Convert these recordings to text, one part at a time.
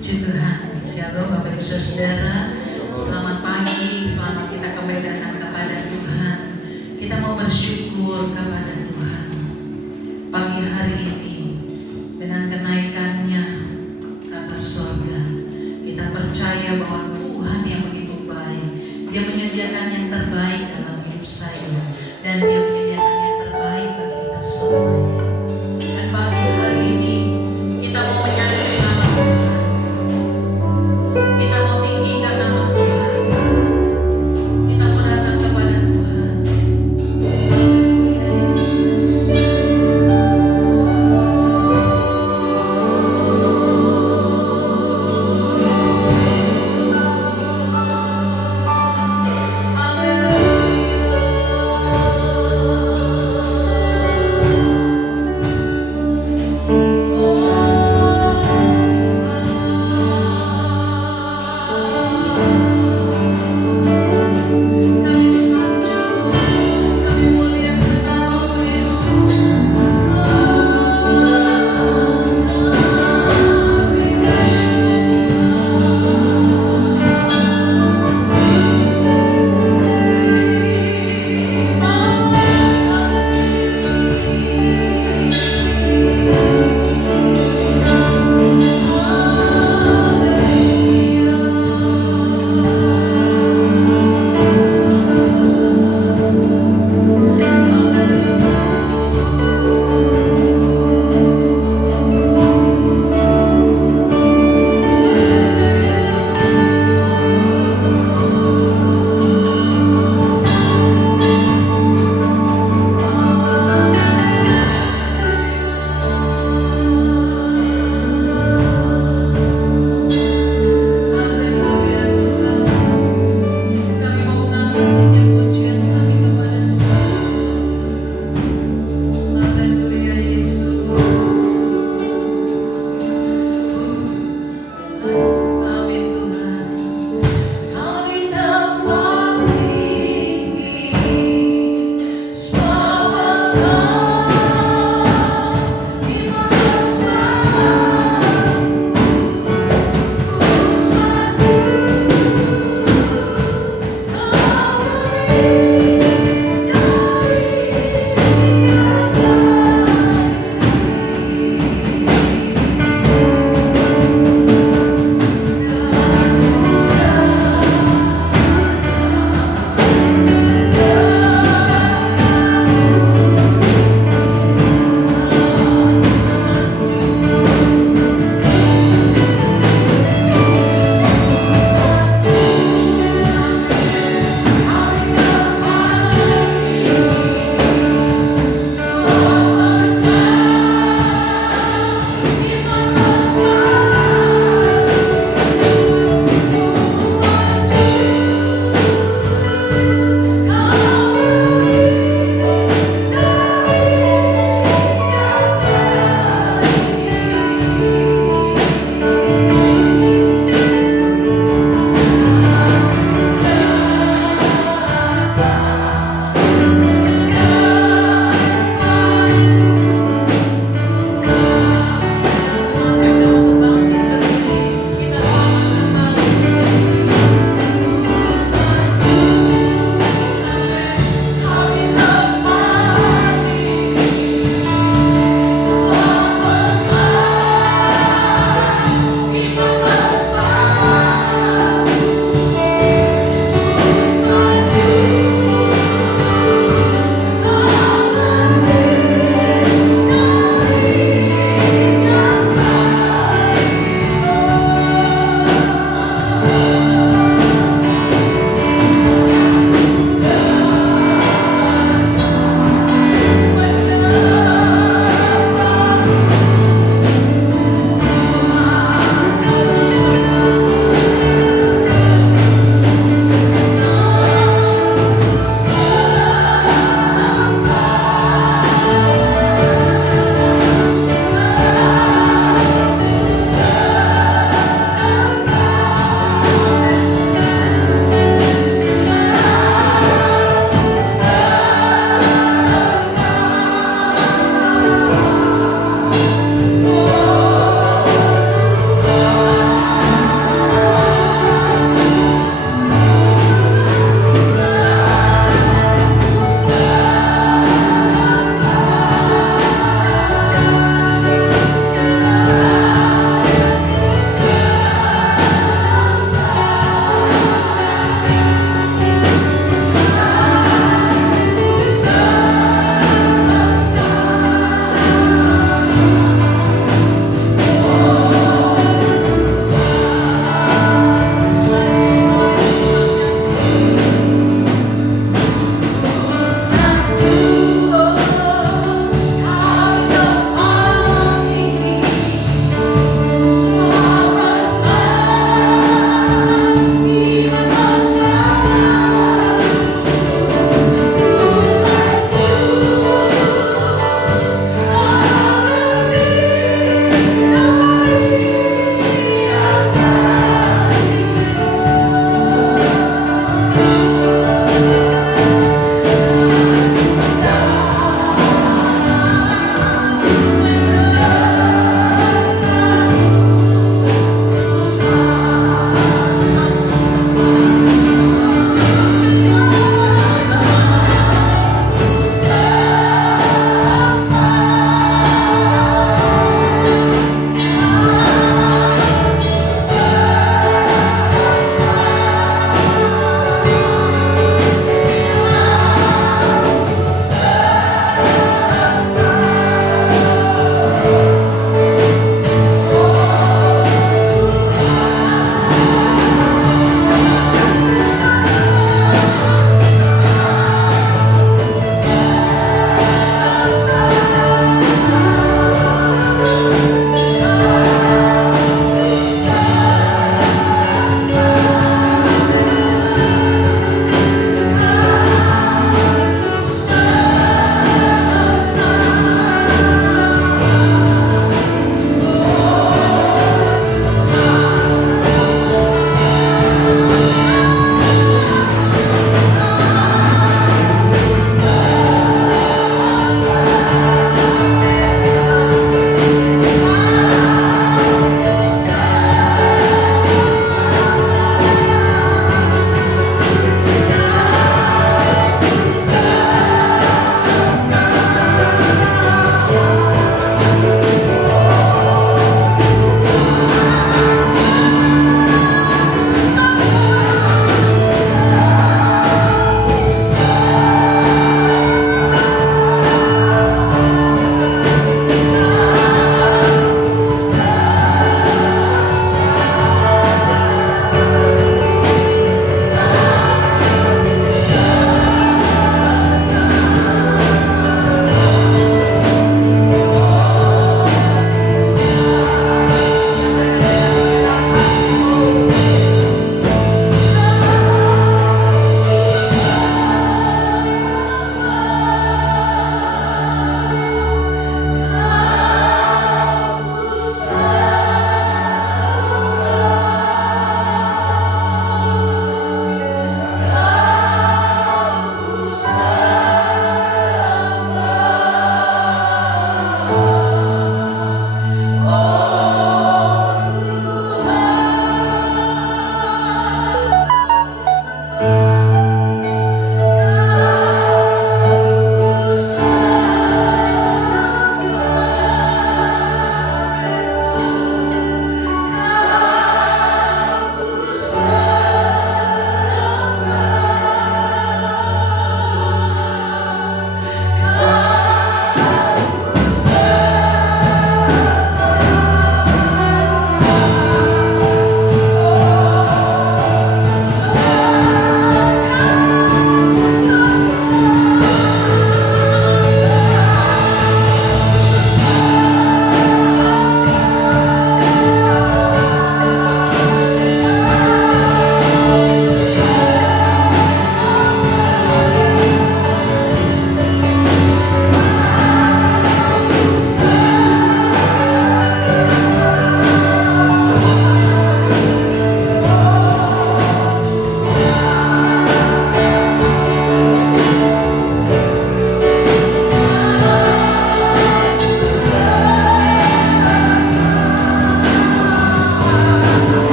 Puji Tuhan, Shalom Bapak Ibu Saudara. Selamat pagi, selamat kita kembali datang kepada Tuhan. Kita mau bersyukur kepada Tuhan pagi hari ini dengan kenaikannya ke atas surga. Kita percaya bahwa Tuhan yang begitu baik, Dia menyediakan yang terbaik dalam hidup saya, dan Dia menyediakan yang terbaik bagi kita semuanya. Dan pagi hari ini kita mau menyadari nama Tuhan. Kita mau tinggikan nama Tuhan. Kita mau datang kepada Tuhan. Haleluya Yesus.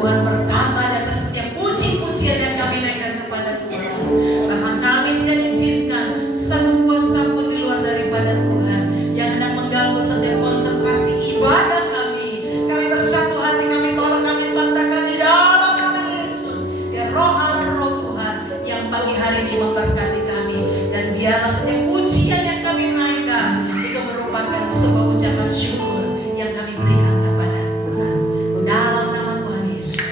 Tuhan bertambah di atas setiap puji-pujian yang kami naikkan kepada Tuhan. Bahkan kami tidak izinkan satu kuasa pun di luar daripada Tuhan yang hendak mengganggu setiap konsentrasi ibadah kami. Kami bersatu hati, kami tolak, kami bantahkan di dalam nama Yesus. Ya Roh Allah, Roh Tuhan yang pagi hari ini memberkati kami, dan biarlah setiap pujian yang kami naikkan itu merupakan sebuah ucapan syukur yang kami berikan kepada Tuhan. Dalam nama Tuhan Yesus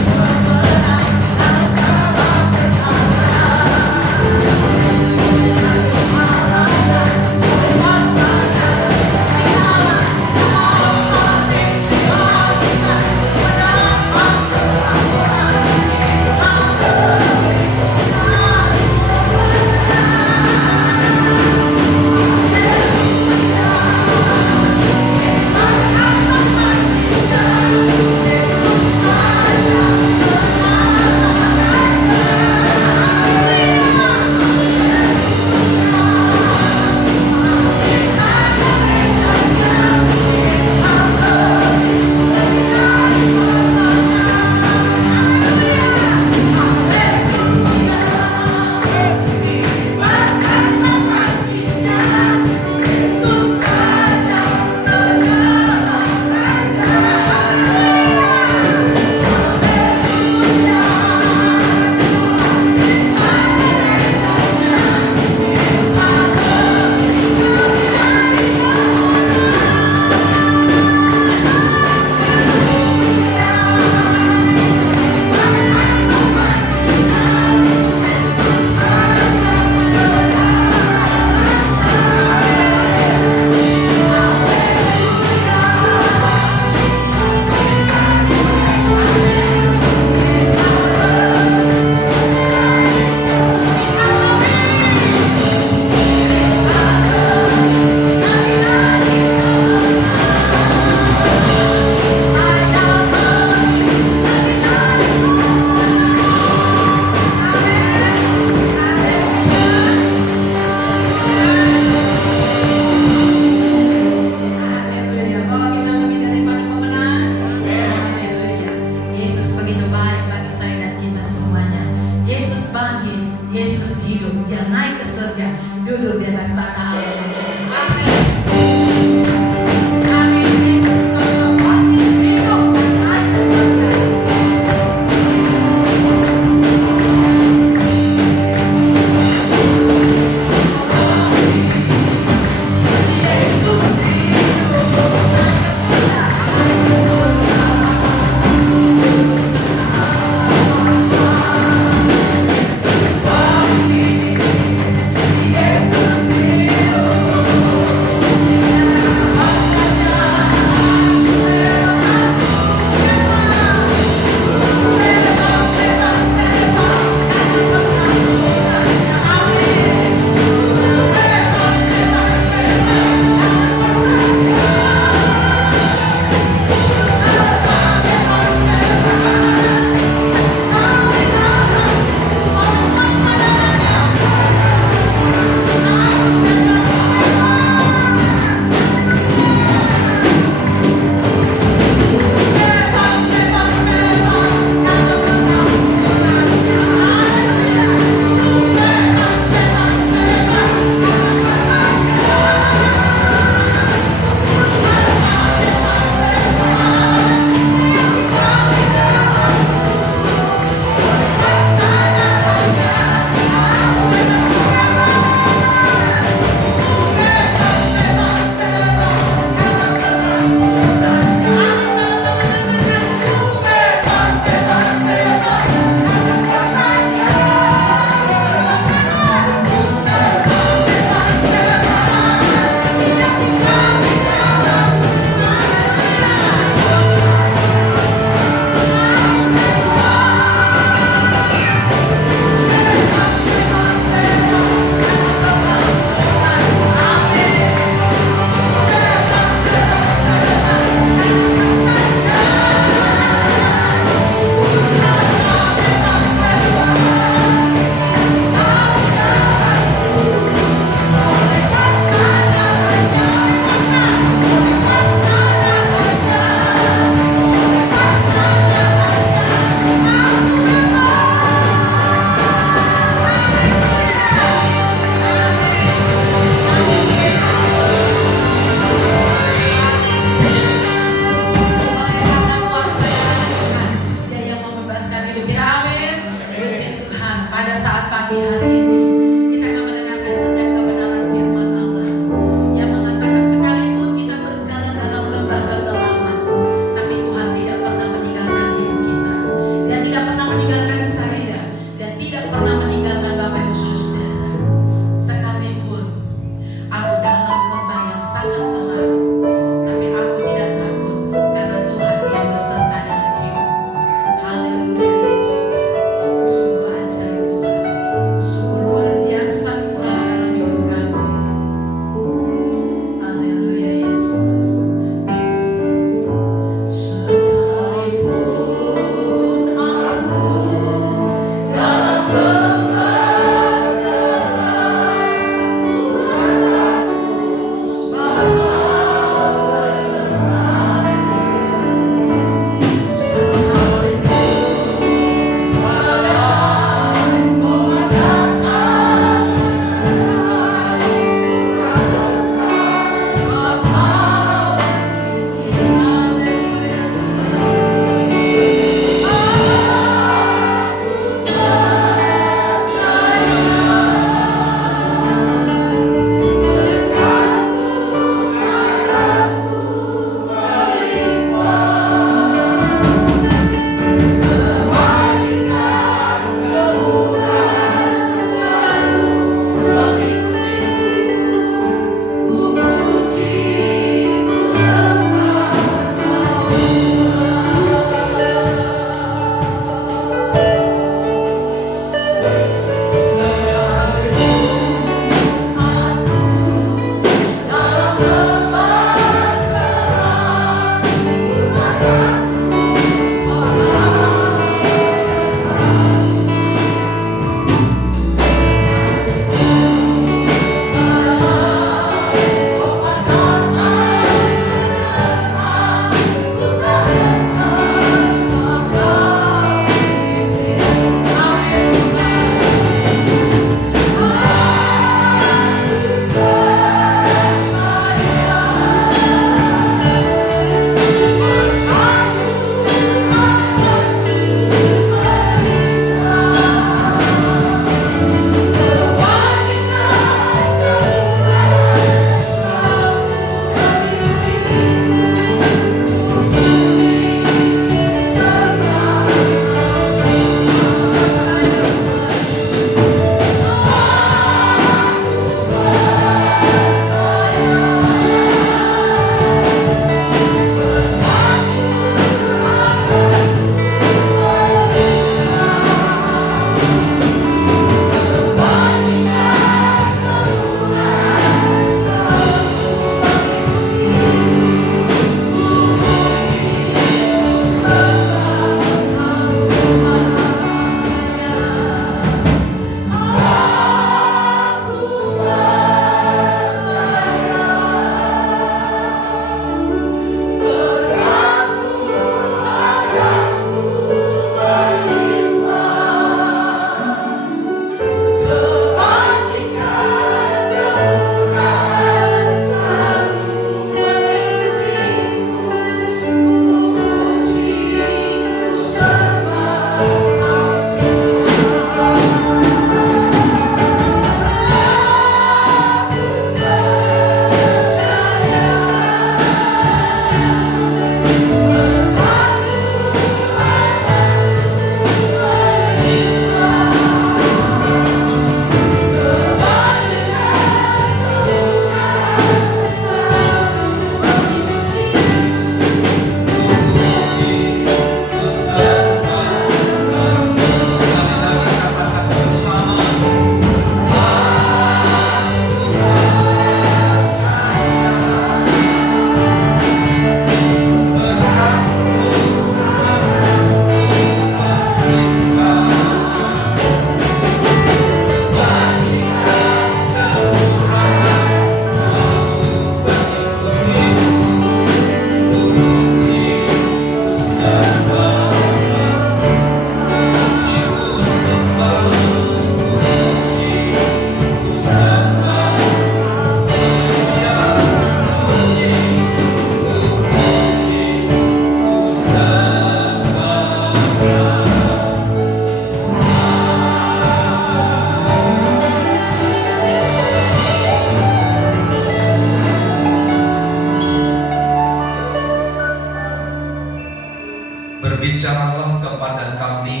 Berbicaralah kepada kami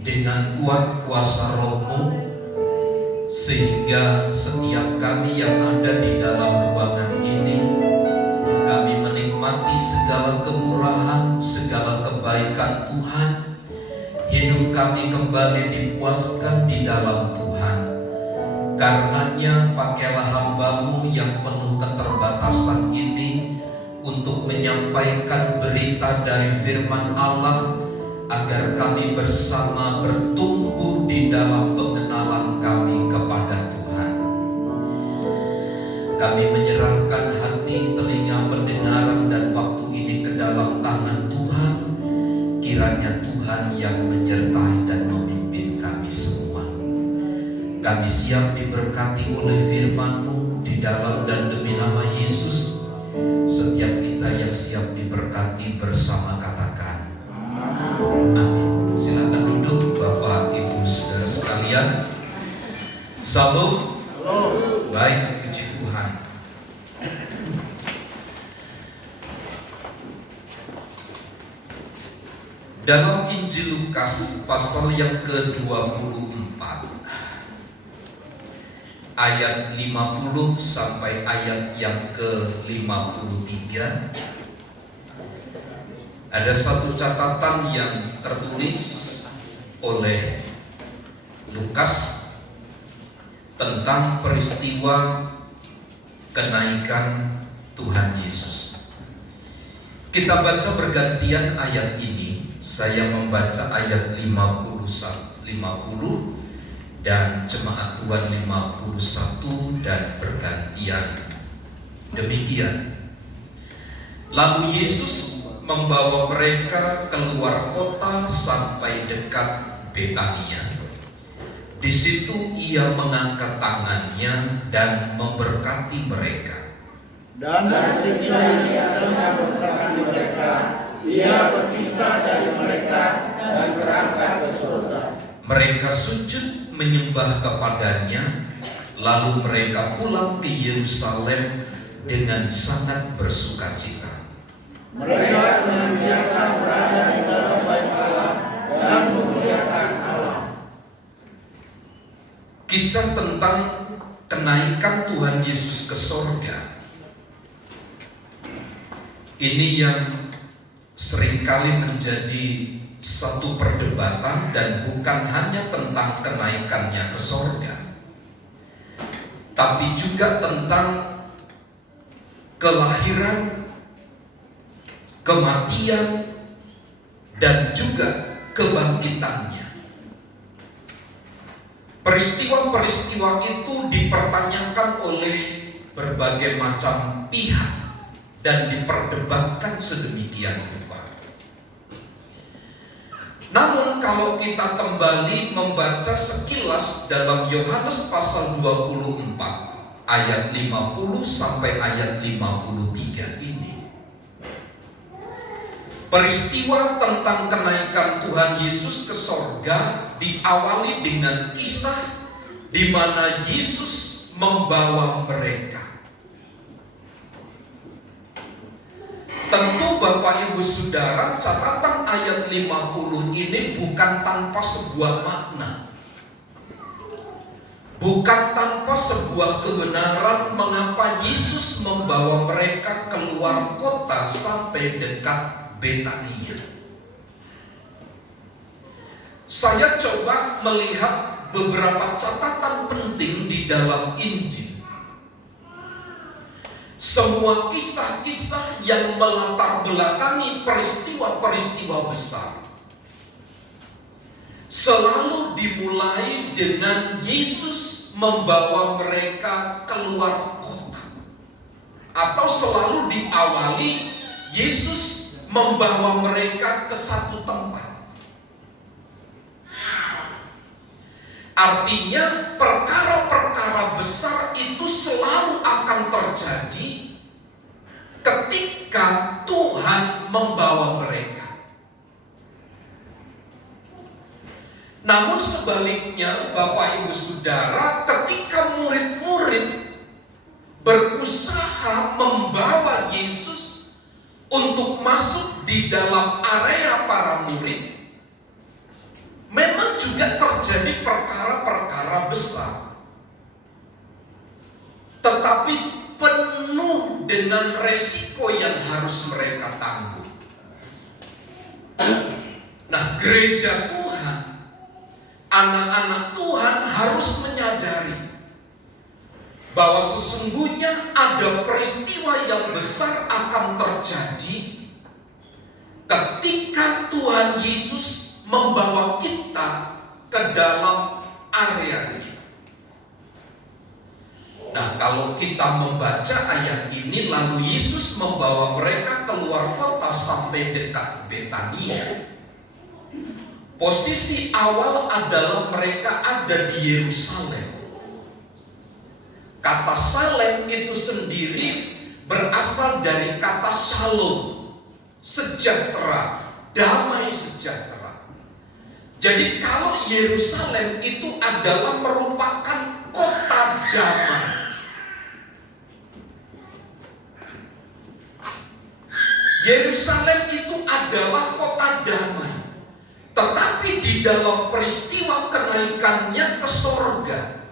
dengan kuat kuasa Roh-Mu, sehingga setiap kami yang ada di dalam ruangan ini, kami menikmati segala kemurahan, segala kebaikan Tuhan. Hidup kami kembali dipuaskan di dalam Tuhan. Karenanya pakailah hamba-Mu yang penuh keterbatasan ini untuk menyampaikan berita dari firman Allah, agar kami bersama bertumbuh di dalam pengenalan kami kepada Tuhan. Kami menyerahkan hati, telinga, pendengaran dan waktu ini ke dalam tangan Tuhan. Kiranya Tuhan yang menyertai dan memimpin kami semua. Kami siap diberkati oleh firman-Mu di dalam dan demi nama Yesus. Setiap kita yang siap diberkati bersama katakan amin. Silakan duduk Bapak Ibu Saudara sekalian. Salam. Baik, puji Tuhan. Dalam Injil Lukas pasal yang ke-24 ayat 50 sampai ayat yang ke-53, ada satu catatan yang tertulis oleh Lukas tentang peristiwa kenaikan Tuhan Yesus. Kita baca bergantian ayat ini. Saya membaca ayat 50 dan jemaat Tuhan 51 dan bergantian. Demikian. Lalu Yesus membawa mereka keluar kota sampai dekat Betania. Di situ ia mengangkat tangannya dan memberkati mereka. Dan ketika ia sedang memberkati mereka, ia berpisah dari mereka dan berangkat ke surga. Mereka sujud menyembah kepadanya, lalu mereka pulang ke Yerusalem dengan sangat bersukacita. Mereka senantiasa berada di dalam bait Allah dan memuliakan Allah. Kisah tentang kenaikan Tuhan Yesus ke sorga ini yang seringkali menjadi satu perdebatan, dan bukan hanya tentang kenaikannya ke sorga, tapi juga tentang kelahiran, kematian, dan juga kebangkitannya. Peristiwa-peristiwa itu dipertanyakan oleh berbagai macam pihak dan diperdebatkan sedemikian rupa. Namun kalau kita kembali membaca sekilas dalam Yohanes pasal 24 ayat 50 sampai ayat 53 ini, peristiwa tentang kenaikan Tuhan Yesus ke sorga diawali dengan kisah di mana Yesus membawa mereka. Tentu Bapak Ibu Saudara, catatan ayat 50 ini bukan tanpa sebuah makna, bukan tanpa sebuah kebenaran mengapa Yesus membawa mereka keluar kota sampai dekat Betania. Saya coba melihat beberapa catatan penting di dalam Injil. Semua kisah-kisah yang melatar belakangi peristiwa-peristiwa besar selalu dimulai dengan Yesus membawa mereka keluar kota, atau selalu diawali Yesus membawa mereka ke satu tempat. Artinya perkara-perkara besar itu selalu akan terjadi ketika Tuhan membawa mereka. Namun sebaliknya Bapak Ibu Saudara, ketika murid-murid berusaha membawa Yesus untuk masuk di dalam area para murid, memang juga terjadi perkara-perkara besar, tetapi penuh dengan resiko yang harus mereka tanggung. Nah, gereja Tuhan, anak-anak Tuhan harus menyadari bahwa sesungguhnya ada peristiwa yang besar akan terjadi ketika Tuhan Yesus membawa kita ke dalam area ini. Nah, kalau kita membaca ayat ini, lalu Yesus membawa mereka keluar kota sampai dekat Betania. Posisi awal adalah mereka ada di Yerusalem. Kata Salem itu sendiri berasal dari kata shalom, sejahtera, damai sejahtera. Jadi kalau Yerusalem itu adalah merupakan kota damai. Yerusalem itu adalah kota damai. Tetapi di dalam peristiwa kenaikannya ke sorga,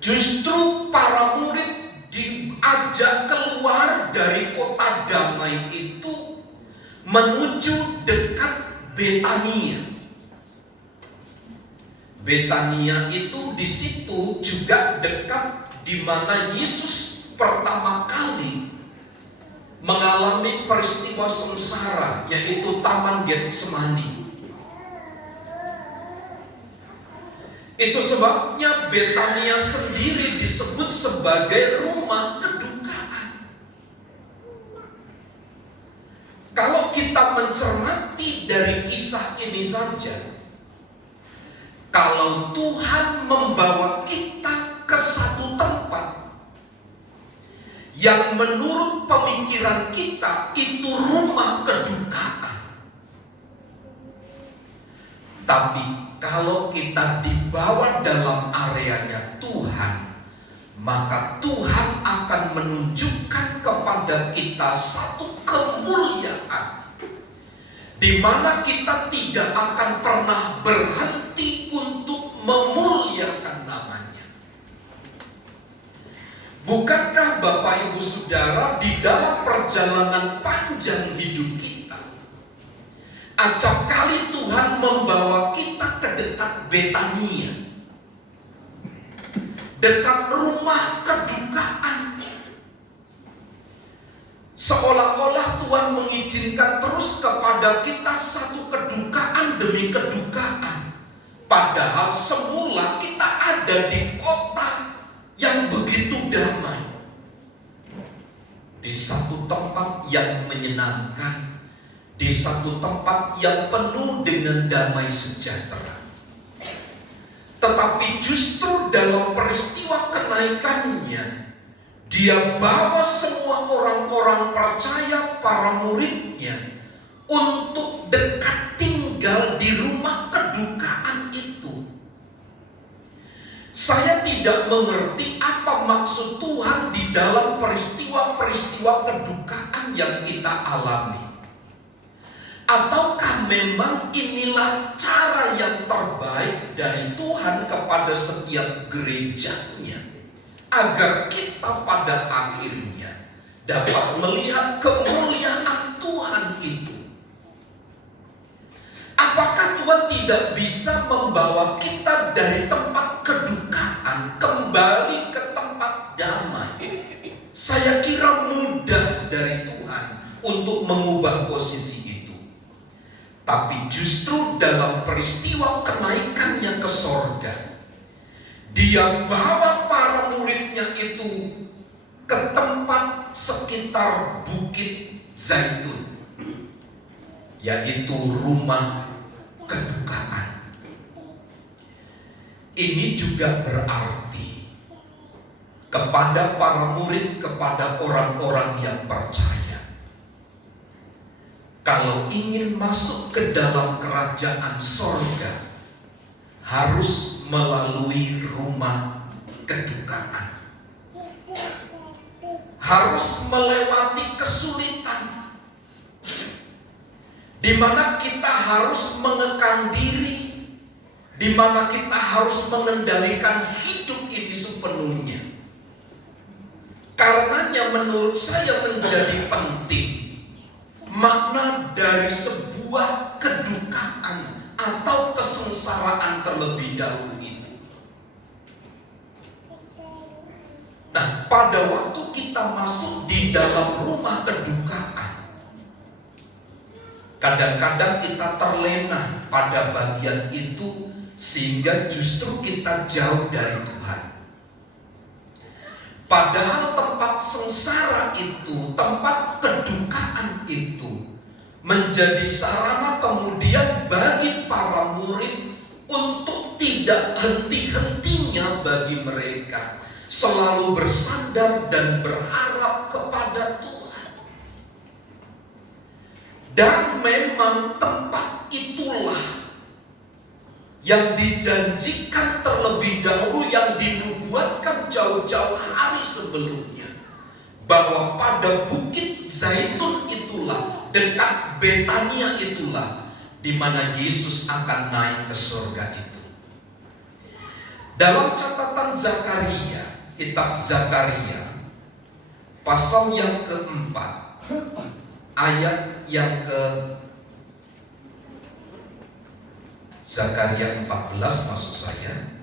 justru para murid diajak keluar dari kota damai itu menuju dekat Betania. Betania itu di situ juga dekat di mana Yesus pertama kali mengalami peristiwa sengsara, yaitu Taman Getsemani. Itu sebabnya Betania sendiri disebut sebagai rumah kedukaan. Kalau kita mencermati dari kisah ini saja, kalau Tuhan membawa kita ke satu tempat yang menurut pemikiran kita itu rumah kedukaan, tapi kalau kita dibawa dalam areanya Tuhan, maka Tuhan akan menunjukkan kepada kita satu kemuliaan, di mana kita tidak akan pernah berhenti untuk memuliakan namanya. Bukankah Bapak Ibu Saudara, di dalam perjalanan panjang hidup kita, acap kali Tuhan membawa kita ke dekat Betania, dekat rumah kedukaan. Seolah-olah Tuhan mengizinkan terus kepada kita satu kedukaan demi kedukaan. Padahal semula kita ada di kota yang begitu damai, di satu tempat yang menyenangkan, di satu tempat yang penuh dengan damai sejahtera. Tetapi justru dalam peristiwa kenaikannya, Dia bawa semua orang-orang percaya, para muridnya, untuk dekat tinggal di rumah kedukaan itu. Saya tidak mengerti apa maksud Tuhan di dalam peristiwa-peristiwa kedukaan yang kita alami. Ataukah memang inilah cara yang terbaik dari Tuhan kepada setiap gerejanya, agar kita pada akhirnya dapat melihat kemuliaan Tuhan itu? Apakah Tuhan tidak bisa membawa kita dari tempat kedukaan kembali ke tempat damai? Saya kira mudah dari Tuhan untuk mengubah posisi. Tapi justru dalam peristiwa kenaikannya ke sorga, Dia bawa para muridnya itu ke tempat sekitar Bukit Zaitun, yaitu rumah kedukaan. Ini juga berarti kepada para murid, kepada orang-orang yang percaya, kalau ingin masuk ke dalam kerajaan sorga, harus melalui rumah kedukaan, harus melewati kesulitan, di mana kita harus mengekang diri, di mana kita harus mengendalikan hidup ini sepenuhnya. Karenanya menurut saya menjadi penting makna dari sebuah kedukaan atau kesengsaraan terlebih dahulu itu. Nah, pada waktu kita masuk di dalam rumah kedukaan, kadang-kadang kita terlena pada bagian itu, sehingga justru kita jauh dari Tuhan. Padahal tempat sengsara itu, tempat kedukaan itu, menjadi sarana kemudian bagi para murid untuk tidak henti-hentinya bagi mereka selalu bersandar dan berharap kepada Tuhan. Dan memang tempat itulah yang dijanjikan terlebih dahulu, yang dinubuatkan jauh-jauh hari sebelumnya, bahwa pada Bukit Zaitun itulah, dekat Betania itulah, di mana Yesus akan naik ke surga itu. Dalam catatan Zakaria, kitab Zakaria, pasal yang keempat, ayat yang ke Zakaria 14 maksud saya.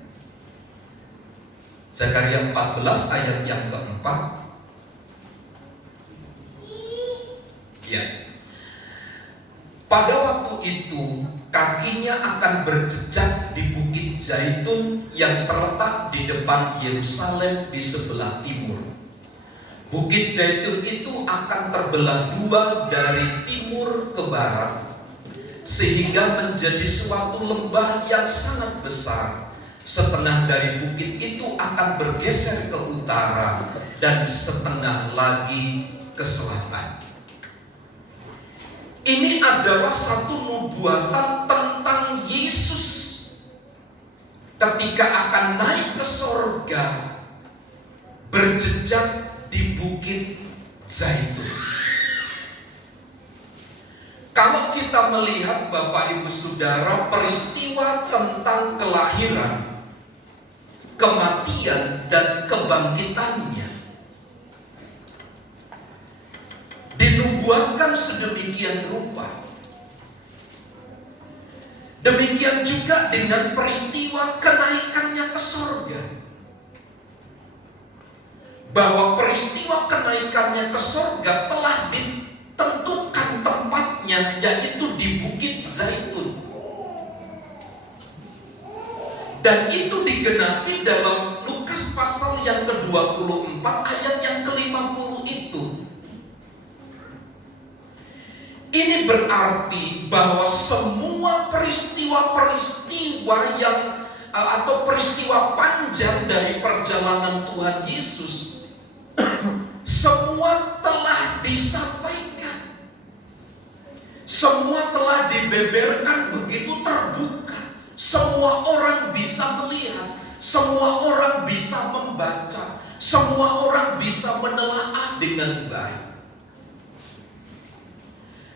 Zakaria 14 ayat yang keempat. Ya. Pada waktu itu kakinya akan berjejak di Bukit Zaitun yang terletak di depan Yerusalem di sebelah timur. Bukit Zaitun itu akan terbelah dua dari timur ke barat, sehingga menjadi suatu lembah yang sangat besar. Setengah dari bukit itu akan bergeser ke utara dan setengah lagi ke selatan. Ini adalah satu nubuatan tentang Yesus ketika akan naik ke sorga, berjejak di Bukit Zaitun. Kalau kita melihat Bapak Ibu Saudara peristiwa tentang kelahiran, kematian dan kebangkitannya dinubuatkan sedemikian rupa. Demikian juga dengan peristiwa kenaikannya ke sorga, bahwa peristiwa kenaikannya ke sorga telah ditentukan tempatnya, yaitu di Bukit Zaitun. Dan itu digenapi dalam Lukas pasal yang ke-24 ayat yang ke-50 itu. Ini berarti bahwa semua peristiwa-peristiwa yang atau peristiwa panjang dari perjalanan Tuhan Yesus semua telah disampaikan. Semua telah dibeberkan begitu terbuka. Semua orang bisa melihat, semua orang bisa membaca, semua orang bisa menelaah dengan baik.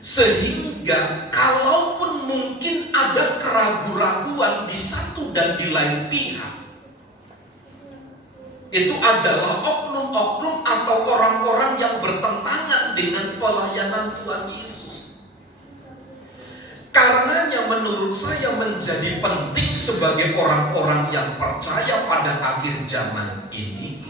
Sehingga kalaupun mungkin ada keraguan-raguan di satu dan di lain pihak, itu adalah oknum-oknum atau orang-orang yang bertentangan dengan pelayanan Tuhan Yesus. Karenanya menurut saya menjadi penting sebagai orang-orang yang percaya pada akhir zaman ini,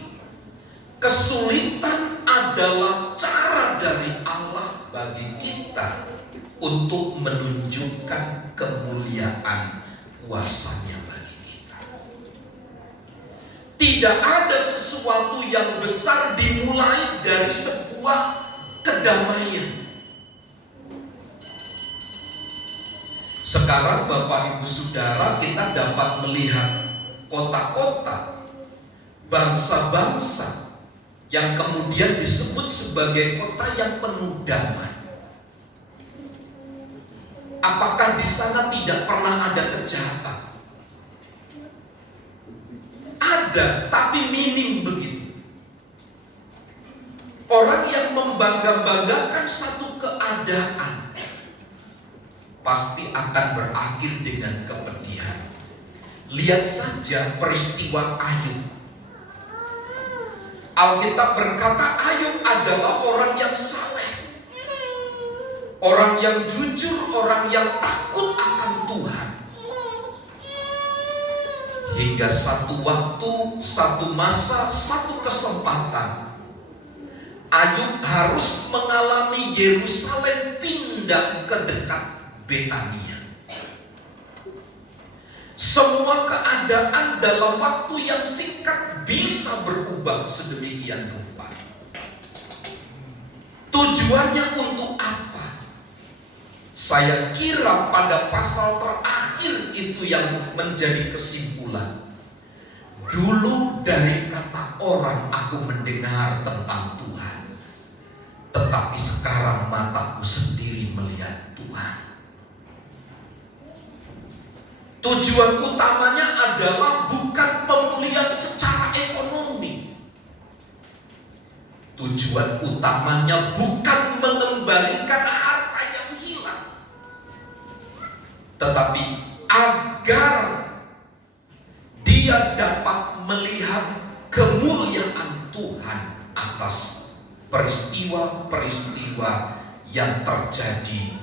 kesulitan adalah cara dari Allah bagi kita untuk menunjukkan kemuliaan kuasa-Nya bagi kita. Tidak ada sesuatu yang besar dimulai dari sebuah kedamaian. Sekarang Bapak Ibu Saudara, kita dapat melihat kota-kota, bangsa-bangsa yang kemudian disebut sebagai kota yang penuh damai. Apakah di sana tidak pernah ada kejahatan? Ada, tapi minim begitu. Orang yang membangga-banggakan satu keadaan pasti akan berakhir dengan kepedihan. Lihat saja peristiwa Ayub. Alkitab berkata Ayub adalah orang yang saleh, orang yang jujur, orang yang takut akan Tuhan. Hingga satu waktu, satu masa, satu kesempatan, Ayub harus mengalami Yerusalem pindah ke dekat Betania. Semua keadaan dalam waktu yang singkat bisa berubah sedemikian rupa. Tujuannya untuk apa? Saya kira pada pasal terakhir itu yang menjadi kesimpulan. Dulu dari kata orang aku mendengar tentang Tuhan, tetapi sekarang mataku sendiri melihat Tuhan. Tujuan utamanya adalah bukan pemulihan secara ekonomi. Tujuan utamanya bukan mengembalikan harta yang hilang, tetapi agar dia dapat melihat kemuliaan Tuhan atas peristiwa-peristiwa yang terjadi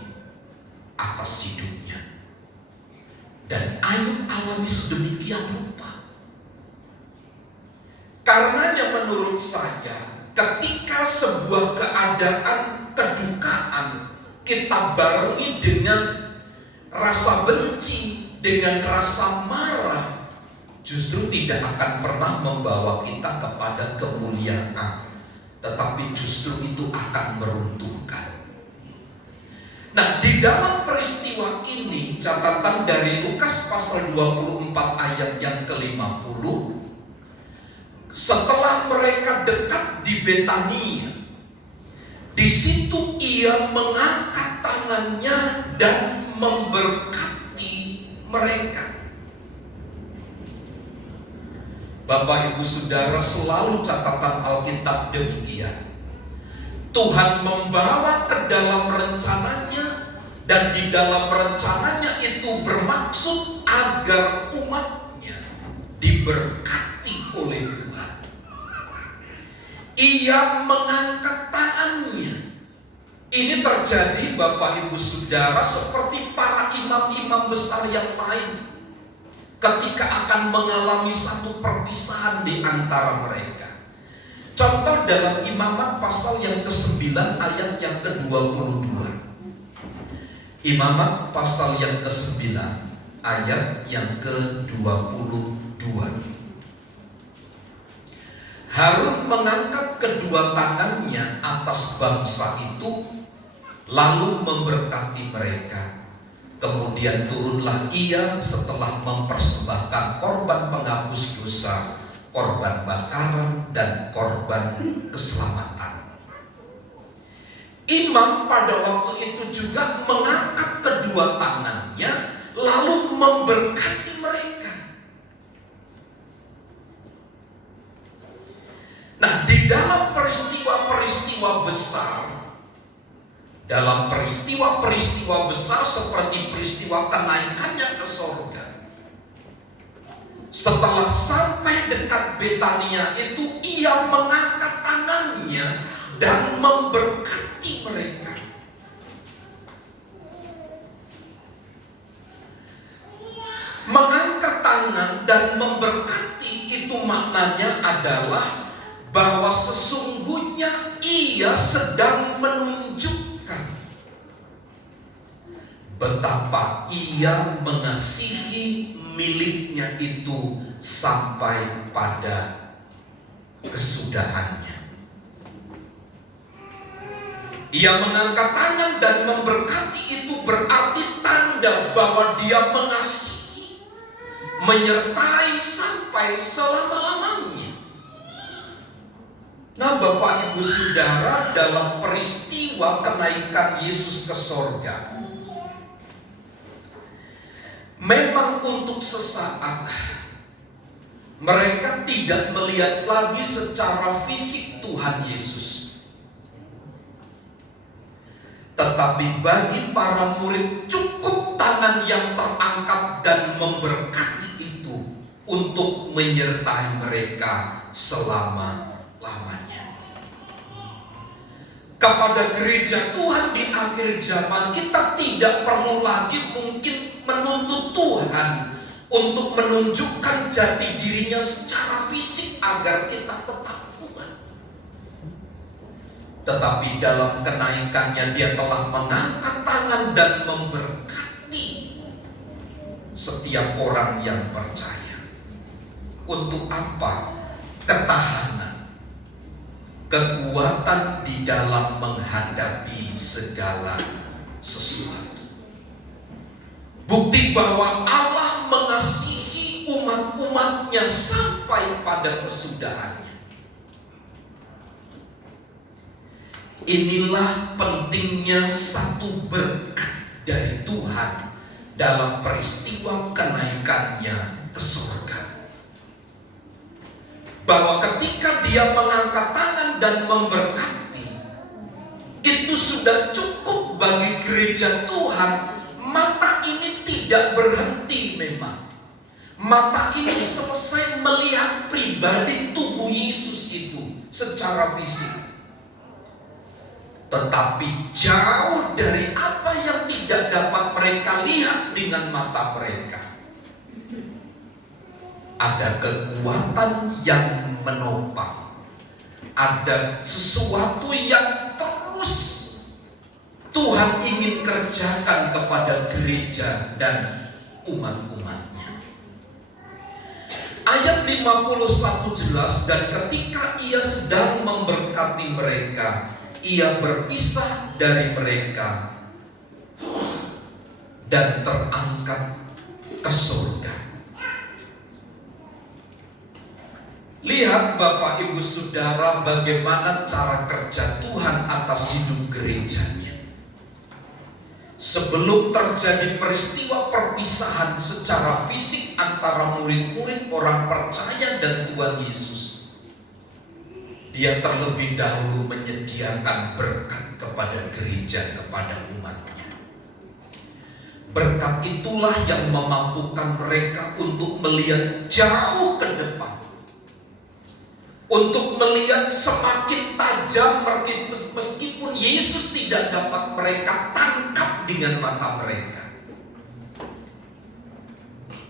atas hidupnya. Dan Ayub alami sedemikian rupa. Karenanya menurut saya, ketika sebuah keadaan kedukaan kita barengi dengan rasa benci, dengan rasa marah, justru tidak akan pernah membawa kita kepada kemuliaan, tetapi justru itu akan meruntuhkan. Nah, di dalam peristiwa ini, catatan dari Lukas pasal 24 ayat yang ke-50, setelah mereka dekat di Betania, di situ ia mengangkat tangannya dan memberkati mereka. Bapak Ibu Saudara, selalu catatan Alkitab demikian. Tuhan membawa ke dalam rencananya, dan di dalam rencananya itu bermaksud agar umatnya diberkati oleh Tuhan. Ia mengangkat tangannya. Ini terjadi Bapak Ibu Saudara seperti para imam-imam besar yang lain ketika akan mengalami satu perpisahan di antara mereka. Contoh dalam Imamat pasal yang ke-9 ayat yang ke-22. Imamat pasal yang ke-9 ayat yang ke-22. Harun mengangkat kedua tangannya atas bangsa itu, lalu memberkati mereka. Kemudian turunlah ia setelah mempersembahkan korban penghapus dosa, korban bakaran, dan korban keselamatan. Imam pada waktu itu juga mengangkat kedua tangannya, lalu memberkati mereka. Nah, di dalam peristiwa-peristiwa besar, dalam peristiwa-peristiwa besar seperti peristiwa kenaikannya ke sorga, setelah sampai dekat Betania itu, ia mengangkat tangannya dan memberkati mereka. Mengangkat tangan dan memberkati itu maknanya adalah bahwa sesungguhnya ia sedang menunjukkan betapa ia mengasihi miliknya itu sampai pada kesudahannya. Ia mengangkat tangan dan memberkati itu berarti tanda bahwa dia mengasihi, menyertai sampai selama-lamanya. Nah, Bapak Ibu Saudara, dalam peristiwa kenaikan Yesus ke sorga, memang untuk sesaat mereka tidak melihat lagi secara fisik Tuhan Yesus, tetapi bagi para murid cukup tangan yang terangkat dan memberkati itu untuk menyertai mereka selama-lamanya. Kepada gereja Tuhan di akhir zaman, kita tidak perlu lagi mungkin menuntut Tuhan untuk menunjukkan jati dirinya secara fisik agar kita tetap kuat. Tetapi dalam kenaikannya, dia telah mengangkat tangan dan memberkati setiap orang yang percaya. Untuk apa? Ketahanan, kekuatan di dalam menghadapi segala sesuatu. Bukti bahwa Allah mengasihi umat-umatnya sampai pada kesudahannya. Inilah pentingnya satu berkat dari Tuhan dalam peristiwa kenaikannya ke surga. Bahwa ketika dia mengangkat tangan dan memberkati, itu sudah cukup bagi gereja Tuhan. Mata ini tidak berhenti memang. Mata ini selesai melihat pribadi tubuh Yesus itu secara fisik. Tetapi jauh dari apa yang tidak dapat mereka lihat dengan mata mereka, ada kekuatan yang menopang. Ada sesuatu yang terus Tuhan ingin kerjakan kepada gereja dan umat-umatnya. Ayat 51 jelas, dan ketika ia sedang memberkati mereka, ia berpisah dari mereka dan terangkat ke surga. Lihat Bapak Ibu Saudara bagaimana cara kerja Tuhan atas hidup gerejanya. Sebelum terjadi peristiwa perpisahan secara fisik antara murid-murid orang percaya dan Tuhan Yesus, Dia terlebih dahulu menyediakan berkat kepada gereja, kepada umatnya. Berkat itulah yang memampukan mereka untuk melihat jauh ke depan, untuk melihat semakin tajam, meskipun Yesus tidak dapat mereka tangkap dengan mata mereka.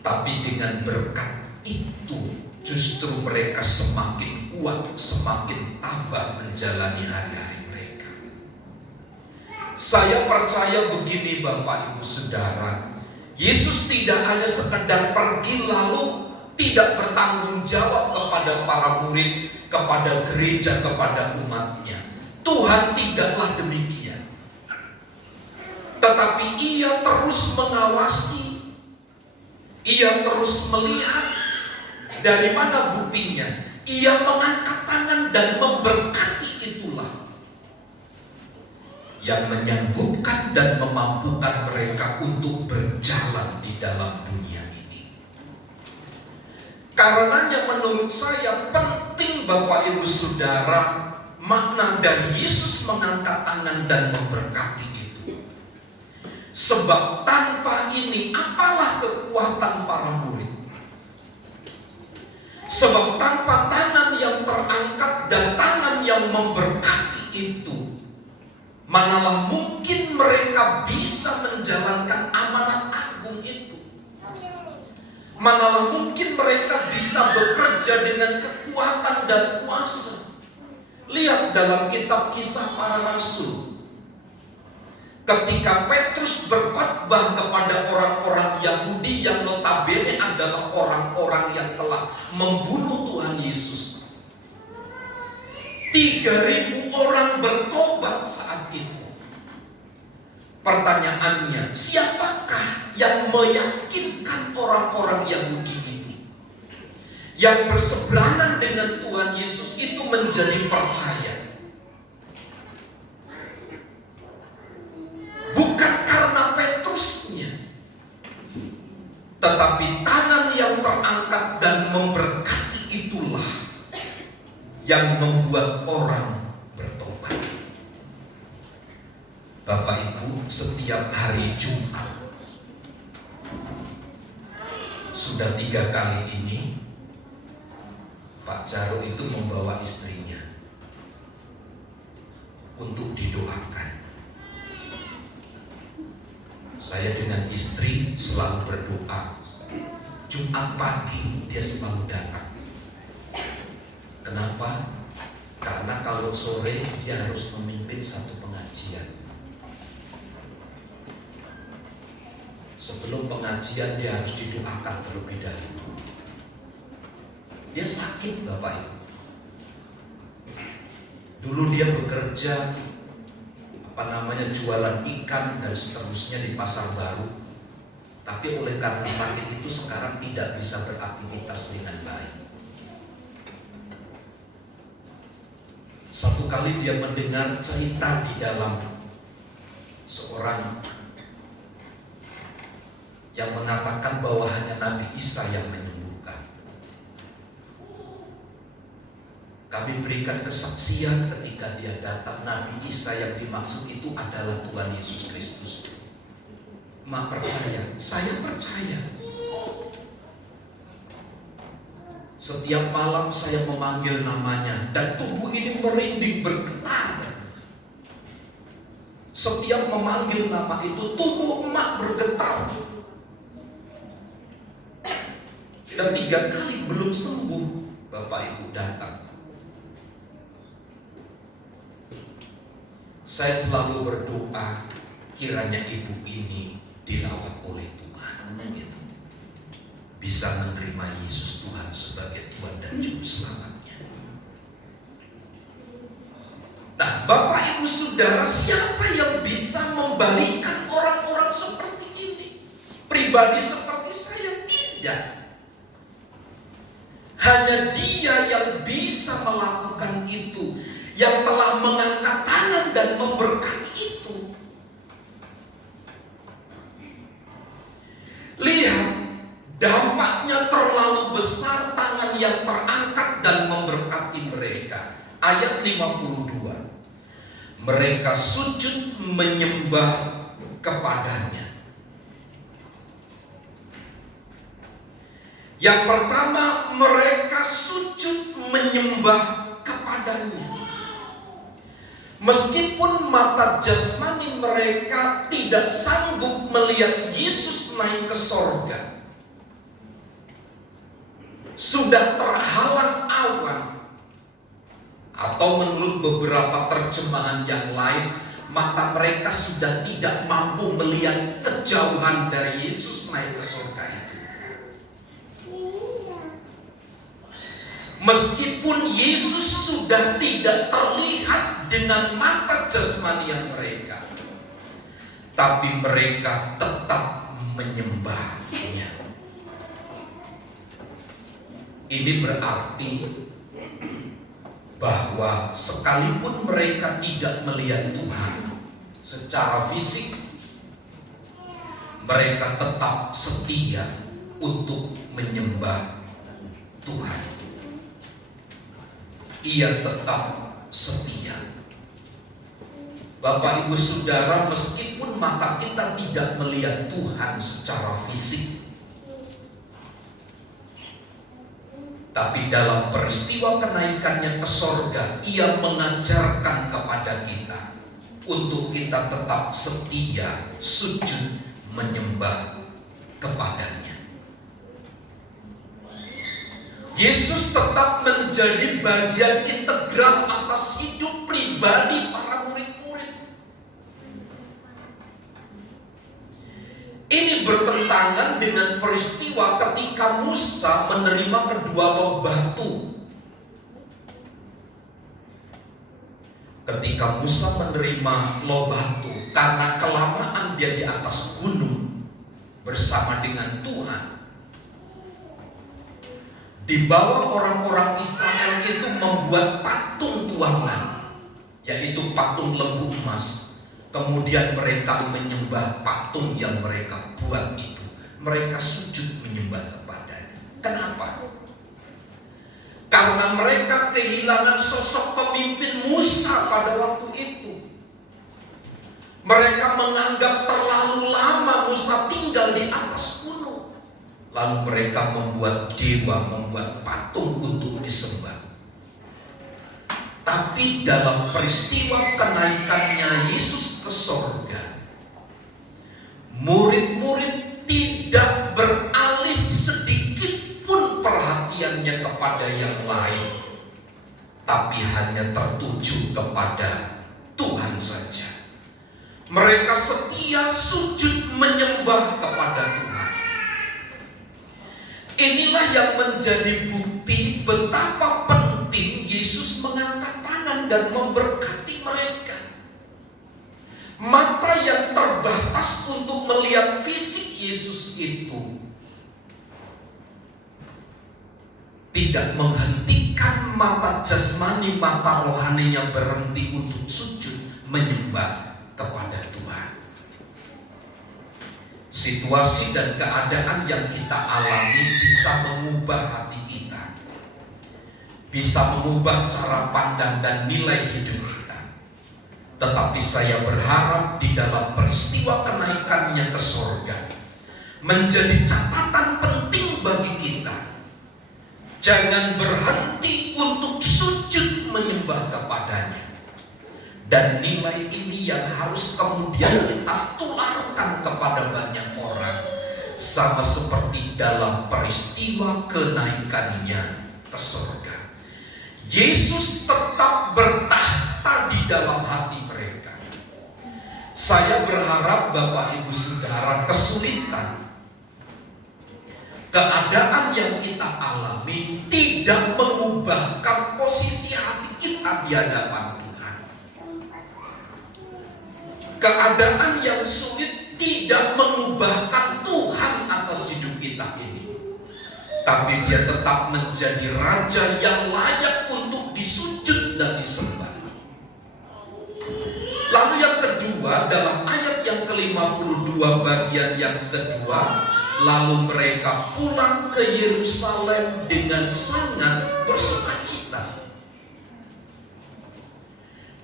Tapi dengan berkat itu justru mereka semakin kuat, semakin tabah menjalani hari-hari mereka. Saya percaya begini Bapak Ibu Saudara, Yesus tidak hanya sekedar pergi lalu tidak bertanggung jawab kepada para murid, kepada gereja, kepada umatnya. Tuhan tidaklah demikian. Tetapi Ia terus mengawasi, Ia terus melihat. Dari mana buktinya? Ia mengangkat tangan dan memberkati, itulah yang menyanggup dan memampukan mereka untuk berjalan di dalam dunia ini. Karenanya menurut saya penting Bapak Ibu Saudara, makna dari Yesus mengangkat tangan dan memberkati itu. Sebab tanpa ini apalah kekuatan para murid? Sebab tanpa tangan yang terangkat dan tangan yang memberkati itu, manalah mungkin mereka bisa menjalankan amanat agung itu. Manalah mungkin mereka bisa bekerja dengan kekuatan dan kuasa. Lihat dalam kitab Kisah Para Rasul, ketika Petrus berkhotbah kepada orang-orang Yahudi yang notabene adalah orang-orang yang telah membunuh Tuhan Yesus, 3.000 orang bertobat saat itu. Pertanyaannya, siapakah yang meyakinkan orang-orang Yahudi itu yang berseberangan dengan Tuhan Yesus itu menjadi percaya? Bukan karena Petrusnya, tetapi tangan yang terangkat dan memberkati itulah yang membuat orang bertobat. Bapak Ibu, setiap hari Jumat sudah 3 kali ini Pak Jaro itu membawa istrinya untuk didoakan. Saya dengan istri selalu berdoa. Jumat pagi dia selalu datang. Kenapa? Karena kalau sore dia harus memimpin satu pengajian. Sebelum pengajian dia harus didoakan terlebih dahulu. Dia sakit Bapak Ibu. Dulu dia bekerja jualan ikan dan seterusnya di pasar baru. Tapi oleh karena sakit itu sekarang tidak bisa beraktivitas dengan baik. Satu kali dia mendengar cerita di dalam seorang yang mengatakan bahwa hanya Nabi Isa yang menyembuhkan. Kami berikan kesaksian ketika dia datang. Nabi Isa yang dimaksud itu adalah Tuhan Yesus Kristus. Mak percaya, saya percaya. Setiap malam saya memanggil namanya dan tubuh ini merinding bergetar. Setiap memanggil nama itu tubuh emak bergetar. Dan 3 kali belum sembuh, Bapak Ibu datang. Saya selalu berdoa, kiranya ibu ini dilawat oleh Tuhan, gitu. Bisa menerima Yesus Tuhan sebagai Tuhan dan Juru Selamatnya. Nah, Bapak Ibu Saudara, siapa yang bisa membalikan orang-orang seperti ini? Pribadi seperti saya tidak. Hanya Dia yang bisa melakukan itu, yang telah mengangkat tangan dan memberkati itu. Lihat, dampaknya terlalu besar tangan yang terangkat dan memberkati mereka. Ayat 52. Mereka sujud menyembah kepadanya. Yang pertama, mereka sujud menyembah kepadanya. Meskipun mata jasmani mereka tidak sanggup melihat Yesus naik ke sorga, sudah terhalang awan, atau menurut beberapa terjemahan yang lain, mata mereka sudah tidak mampu melihat kejauhan dari Yesus naik ke sorga itu. Meskipun Yesus sudah tidak terlihat dengan mata jasmani mereka, tapi mereka tetap menyembahnya. Ini berarti bahwa sekalipun mereka tidak melihat Tuhan secara fisik, mereka tetap setia untuk menyembah Tuhan. Ia tetap setia. Bapak Ibu Saudara, meskipun mata kita tidak melihat Tuhan secara fisik, tapi dalam peristiwa kenaikannya ke sorga, Ia mengajarkan kepada kita untuk kita tetap setia sujud menyembah kepadanya. Yesus tetap menjadi bagian integral atas hidup pribadi para murid-murid. Ini bertentangan dengan peristiwa ketika Musa menerima kedua loh batu. Ketika Musa menerima loh batu, karena kelamaan dia di atas gunung bersama dengan Tuhan, di bawah orang-orang Israel itu membuat patung tuangan, yaitu patung lembu emas. Kemudian mereka menyembah patung yang mereka buat itu. Mereka sujud menyembah kepadanya. Kenapa? Karena mereka kehilangan sosok pemimpin Musa pada waktu itu. Mereka menganggap terlalu lama Musa tinggal di atas gunung. Lalu mereka membuat dewa, membuat patung untuk disembah. Tapi dalam peristiwa kenaikannya Yesus ke sorga, murid-murid tidak beralih sedikit pun perhatiannya kepada yang lain, tapi hanya tertuju kepada Tuhan saja. Mereka setia sujud menyembah kepada Tuhan. Inilah yang menjadi bukti betapa penting Yesus mengangkat tangan dan memberkati mereka. Mata yang terbatas untuk melihat fisik Yesus itu tidak menghentikan mata jasmani, mata rohaninya berhenti untuk sujud menyembah kepada Tuhan. Situasi dan keadaan yang kita alami bisa mengubah hati kita, bisa mengubah cara pandang dan nilai hidup kita. Tetapi saya berharap di dalam peristiwa kenaikannya ke sorga menjadi catatan penting bagi kita. Jangan berhenti untuk sujud menyembah kepadanya. Dan nilai ini yang harus kemudian kita tularkan kepada banyak orang. Sama seperti dalam peristiwa kenaikannya ke surga. Yesus tetap bertahta di dalam hati mereka. Saya berharap Bapak Ibu Saudara, kesulitan, keadaan yang kita alami tidak mengubahkan posisi hati kita di hadapan Tuhan. Keadaan yang sulit tidak mengubahkan Tuhan atas hidup kita ini, tapi Dia tetap menjadi Raja yang layak untuk disujud dan disembah. Lalu yang kedua, dalam ayat yang ke-52 bagian yang kedua, lalu mereka pulang ke Yerusalem dengan sangat bersukacita.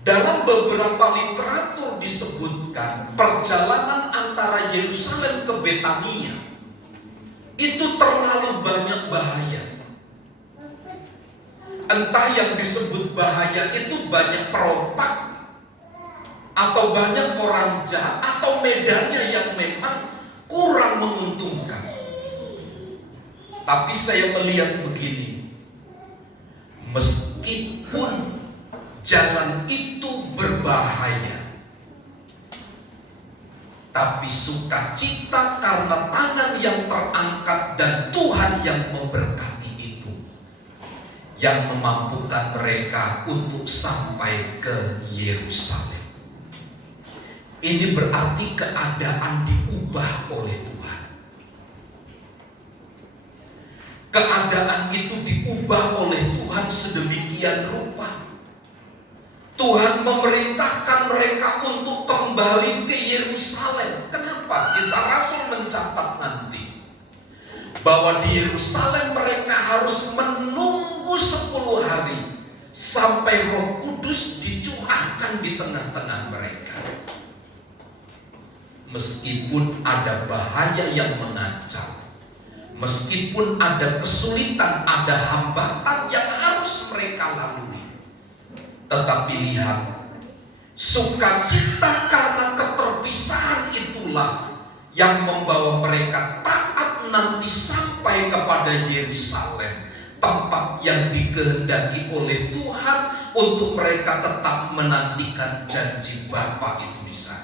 Dalam beberapa literatur disebutkan perjalanan antara Yerusalem ke Betania itu terlalu banyak bahaya. Entah yang disebut bahaya itu banyak perompak, atau banyak orang jahat, atau medannya yang memang kurang menguntungkan. Tapi saya melihat begini, meskipun jalan itu berbahaya, tapi sukacita karena tangan yang terangkat dan Tuhan yang memberkati itu yang memampukan mereka untuk sampai ke Yerusalem. Ini berarti keadaan diubah oleh Tuhan. Keadaan itu diubah oleh Tuhan sedemikian rupa. Tuhan memerintahkan mereka untuk kembali ke Yerusalem. Kenapa? Kisah Rasul mencatat nanti bahwa di Yerusalem mereka harus menunggu 10 hari sampai Roh Kudus dicurahkan di tengah-tengah mereka. Meskipun ada bahaya yang mengancam, meskipun ada kesulitan, ada hambatan yang harus mereka lalui, tetapi lihat, sukacita karena keterpisahan itulah yang membawa mereka taat nanti sampai kepada Yerusalem, tempat yang dikehendaki oleh Tuhan untuk mereka tetap menantikan janji Bapa itu di sana.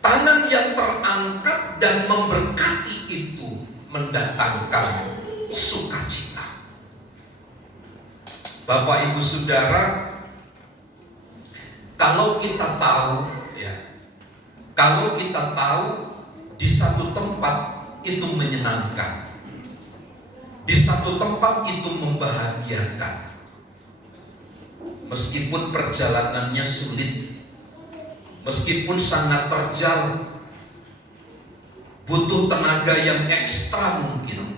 Tangan yang terangkat dan memberkati itu mendatangkan sukacita. Bapak Ibu Saudara, kalau kita tahu di satu tempat itu menyenangkan, di satu tempat itu membahagiakan, meskipun perjalanannya sulit, meskipun sangat terjal, butuh tenaga yang ekstra mungkin,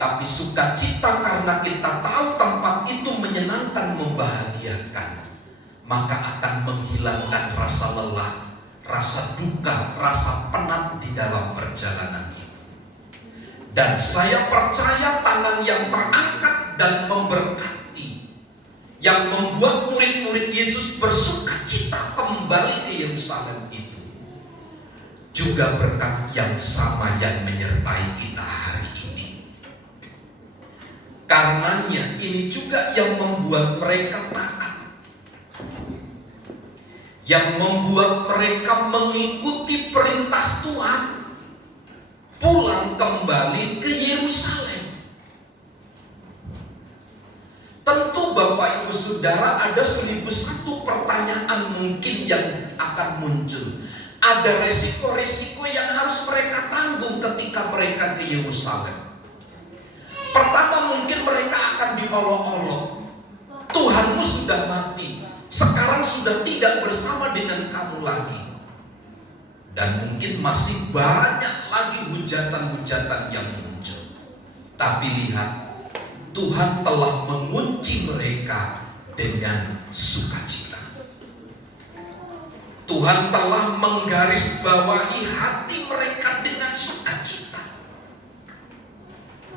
tapi sukacita karena kita tahu tempat itu menyenangkan, membahagiakan, maka akan menghilangkan rasa lelah, rasa duka, rasa penat di dalam perjalanan itu. Dan saya percaya tangan yang terangkat dan memberkati yang membuat murid-murid Yesus bersukacita kembali ke Yerusalem itu juga berkat yang sama yang menyertai kita hari ini. Karenanya ini juga yang membuat mereka taat, yang membuat mereka mengikuti perintah Tuhan, pulang kembali ke Yerusalem. Tentu Bapak Ibu Saudara, ada 1001 pertanyaan mungkin yang akan muncul. Ada resiko-resiko yang harus mereka tanggung ketika mereka ke Yerusalem. Pertama, mungkin mereka akan diolok-olok. Tuhanmu sudah mati, sekarang sudah tidak bersama dengan kamu lagi. Dan mungkin masih banyak lagi hujatan-hujatan yang muncul. Tapi lihat, Tuhan telah mengunci mereka dengan sukacita. Tuhan telah menggarisbawahi hati mereka dengan sukacita.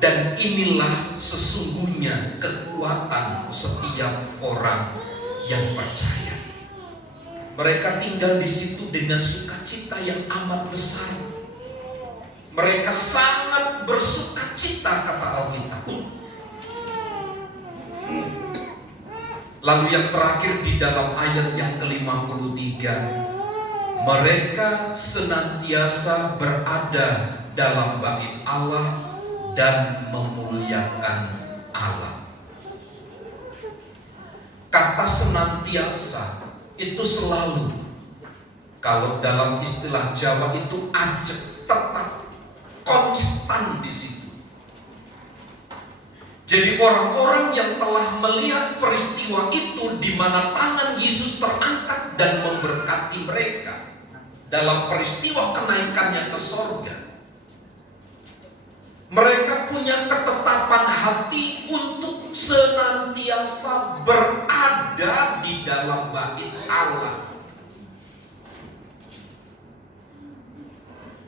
Dan inilah sesungguhnya kekuatan setiap orang yang percaya. Mereka tinggal di situ dengan sukacita yang amat besar. Mereka sangat bersukacita, kata Alkitab. Lalu yang terakhir di dalam ayat yang ke-53, mereka senantiasa berada dalam bait Allah dan memuliakan Allah. Kata senantiasa itu selalu, kalau dalam istilah Jawa itu ajek, tetap, konstan di situ. Jadi orang-orang yang telah melihat peristiwa itu di mana tangan Yesus terangkat dan memberkati mereka dalam peristiwa kenaikannya ke sorga, mereka punya ketetapan hati untuk senantiasa berada di dalam bait Allah,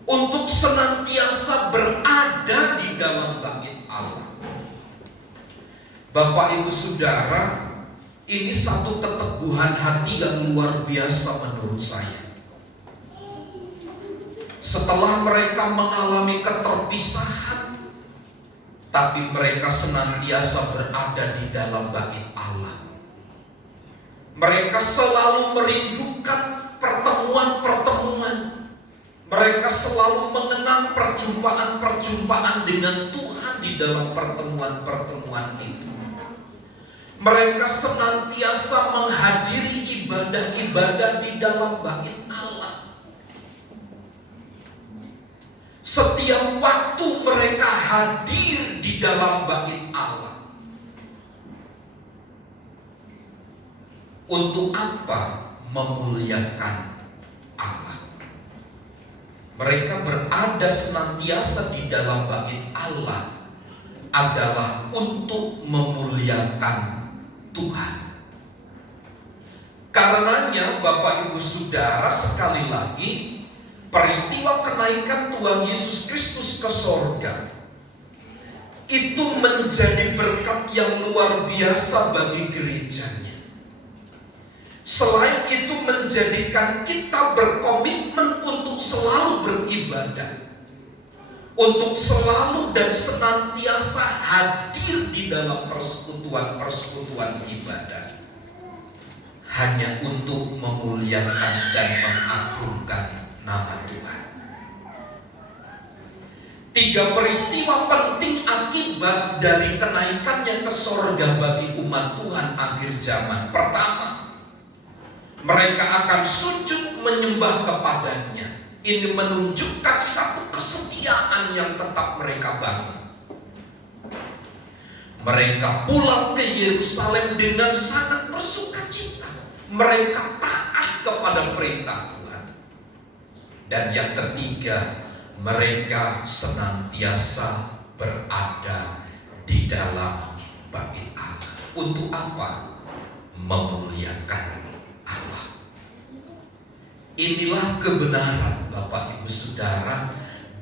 untuk senantiasa berada di dalam bait Allah. Bapak Ibu Saudara, ini satu keteguhan hati yang luar biasa menurut saya. Setelah mereka mengalami keterpisahan, tapi mereka senantiasa berada di dalam bait Allah. Mereka selalu merindukan pertemuan-pertemuan. Mereka selalu mengenang perjumpaan-perjumpaan dengan Tuhan di dalam pertemuan-pertemuan itu. Mereka senantiasa menghadiri ibadah-ibadah di dalam bait Allah. Setiap waktu mereka hadir di dalam bait Allah. Untuk apa? Memuliakan Allah. Mereka berada senantiasa di dalam bait Allah adalah untuk memuliakan Tuhan. Karenanya Bapak Ibu Saudara, sekali lagi, peristiwa kenaikan Tuhan Yesus Kristus ke sorga itu menjadi berkat yang luar biasa bagi gerejanya. Selain itu menjadikan kita berkomitmen untuk selalu beribadah, untuk selalu dan senantiasa hadir di dalam persekutuan-persekutuan ibadah, hanya untuk memuliakan dan mengagungkan nama Tuhan. 3 peristiwa penting akibat dari kenaikannya ke sorga bagi umat Tuhan akhir zaman. Pertama, mereka akan sujud menyembah kepadanya. Ini menunjukkan satu kesetiaan yang tetap mereka bangun. Mereka pulang ke Yerusalem dengan sangat bersukacita. Mereka taat kepada perintah Tuhan. Dan yang ketiga, mereka senantiasa berada di dalam bait Allah. Untuk apa? Memuliakan Allah. Inilah kebenaran Bapak Ibu Saudara,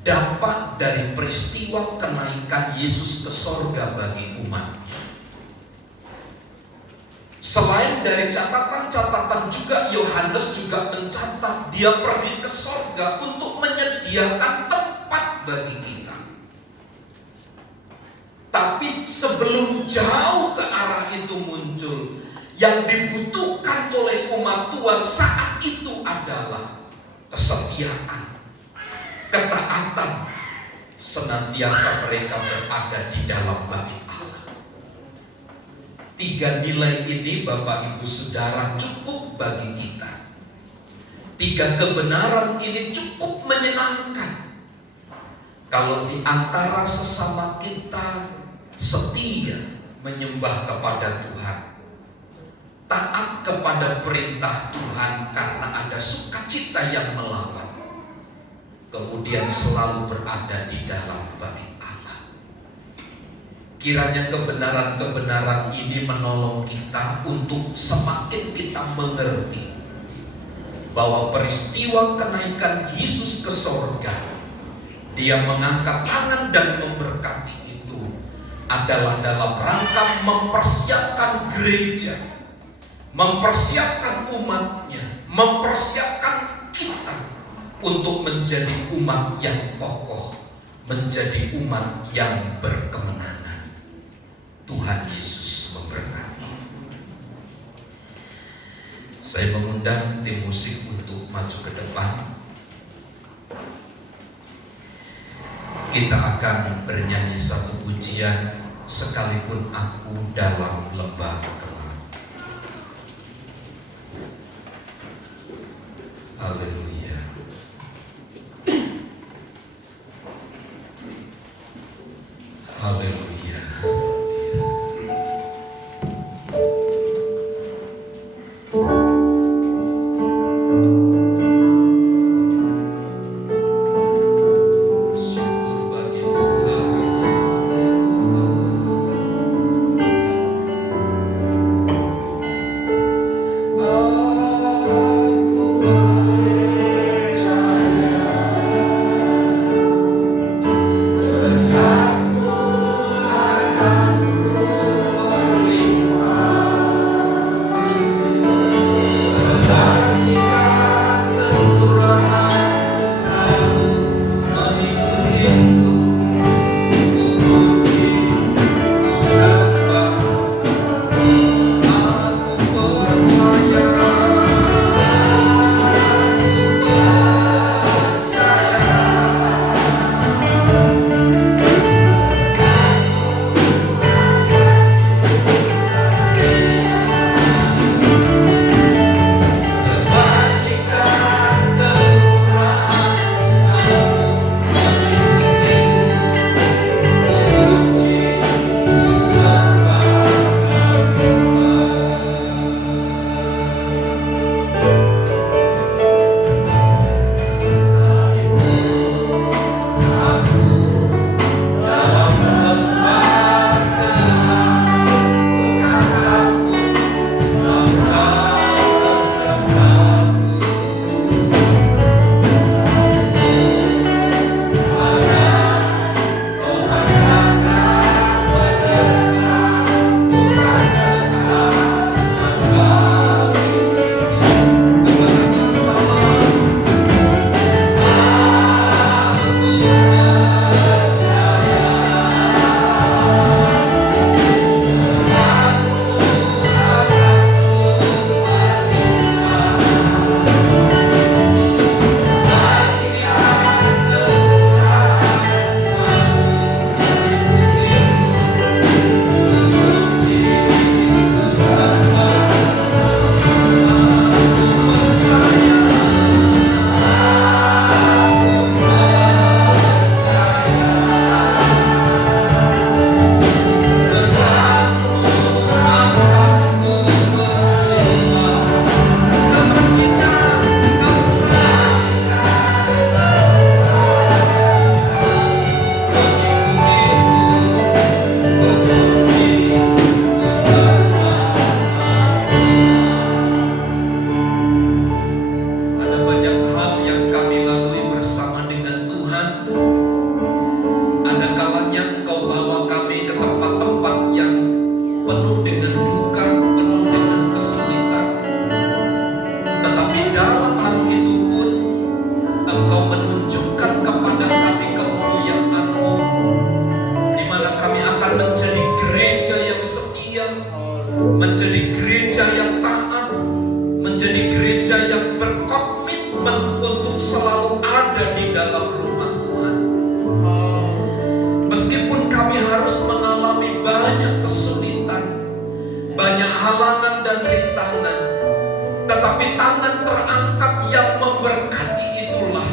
dampak dari peristiwa kenaikan Yesus ke sorga bagi umatnya. Selain dari catatan-catatan juga, Yohanes juga mencatat dia pergi ke sorga untuk menyediakan tempat bagi kita. Tapi sebelum jauh ke arah itu muncul, yang dibutuhkan oleh umat Tuhan saat itu adalah kesetiaan, ketaatan, senantiasa mereka berada di dalam bait Allah. 3 nilai ini Bapak Ibu Saudara cukup bagi kita. 3 kebenaran ini cukup menyenangkan. Kalau di antara sesama kita setia menyembah kepada Tuhan, taat kepada perintah Tuhan karena ada sukacita yang melawan, kemudian selalu berada di dalam bait Allah. Kiranya kebenaran-kebenaran ini menolong kita untuk semakin kita mengerti bahwa peristiwa kenaikan Yesus ke sorga, dia mengangkat tangan dan memberkati itu adalah dalam rangka mempersiapkan gereja, mempersiapkan umatnya, mempersiapkan kita untuk menjadi umat yang kokoh, menjadi umat yang berkemenangan. Tuhan Yesus memberkati. Saya mengundang tim musik untuk maju ke depan. Kita akan bernyanyi satu pujian, sekalipun aku dalam lembah gelap. Haleluya. Haleluya. Syukur bagi Tuhan. Menjadi gereja yang taat, menjadi gereja yang berkomitmen untuk selalu ada di dalam rumah Tuhan. Meskipun kami harus mengalami banyak kesulitan, banyak halangan dan rintangan, tetapi tangan terangkat yang memberkati itulah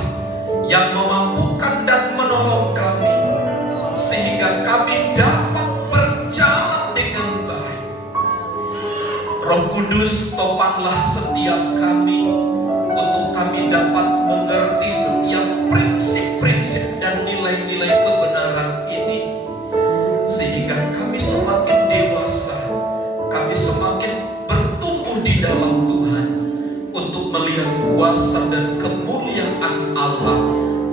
yang memampukan dan menolong kami, sehingga kami dapat berjalan dengan baik. Roh Kudus, topanglah setiap kami untuk kami dapat mengerti setiap prinsip-prinsip dan nilai-nilai kebenaran ini, sehingga kami semakin dewasa, kami semakin bertumbuh di dalam Tuhan untuk melihat kuasa dan kemuliaan Allah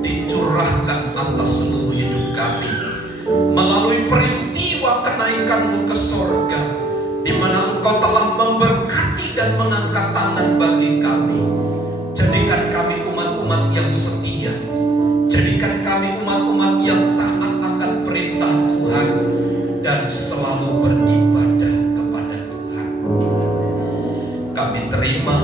dicurahkan atas seluruh hidup kami melalui peristiwa kenaikan-Mu ke sorga, di mana Engkau telah memberkati dan mengangkat tangan bagi kami. Jadikan kami umat-umat yang setia, jadikan kami umat-umat yang taat akan perintah Tuhan dan selalu beribadah kepada Tuhan. Kami terima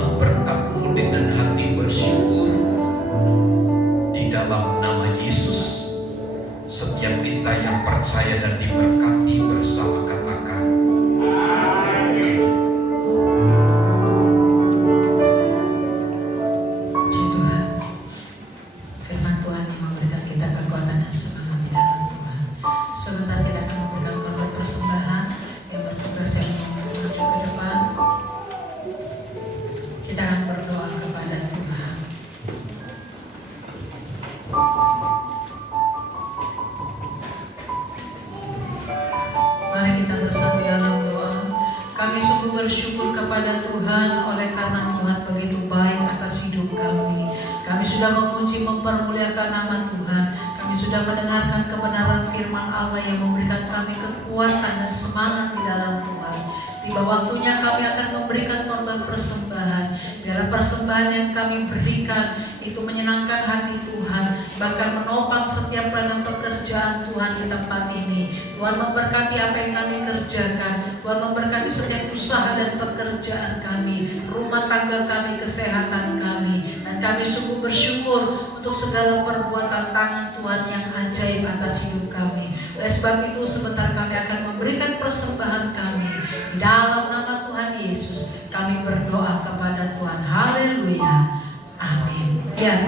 kepada Tuhan oleh karena Tuhan begitu baik atas hidup kami. Kami sudah memuji mempermuliakan nama Tuhan. Kami sudah mendengarkan kebenaran firman Allah yang memberikan kami kekuatan dan semangat di dalam Tuhan. Tiba waktunya kami akan memberikan korban persembahan. Biarlah persembahan yang kami berikan itu menyenangkan hati Tuhan, bahkan menopang setiap pelayanan pekerjaan Tuhan di tempat ini. Tuhan memberkati apa yang kami kerjakan. Tuhan memberkati setiap usaha dan pekerjaan kami, rumah tangga kami, kesehatan kami. Dan kami sungguh bersyukur untuk segala perbuatan tangan Tuhan yang ajaib atas hidup kami. Oleh sebab itu sebentar kami akan memberikan persembahan kami. Dalam nama Tuhan Yesus kami berdoa kepada Tuhan. Haleluya. Amin. Ya,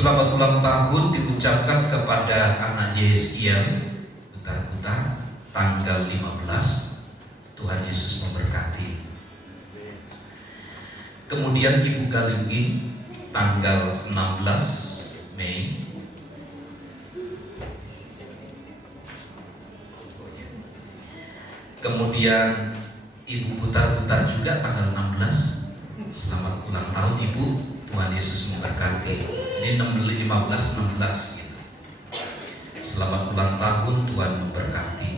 Selamat ulang tahun diucapkan kepada anak Yeskian Putar-Putar tanggal 15. Tuhan Yesus memberkati. Kemudian Ibu Galinggi tanggal 16 Mei. Kemudian Ibu Putar-Putar juga tanggal 16. Selamat ulang tahun Ibu. Tuhan Yesus memberkati. Ini 15-16 gitu. Selamat ulang tahun, Tuhan memberkati.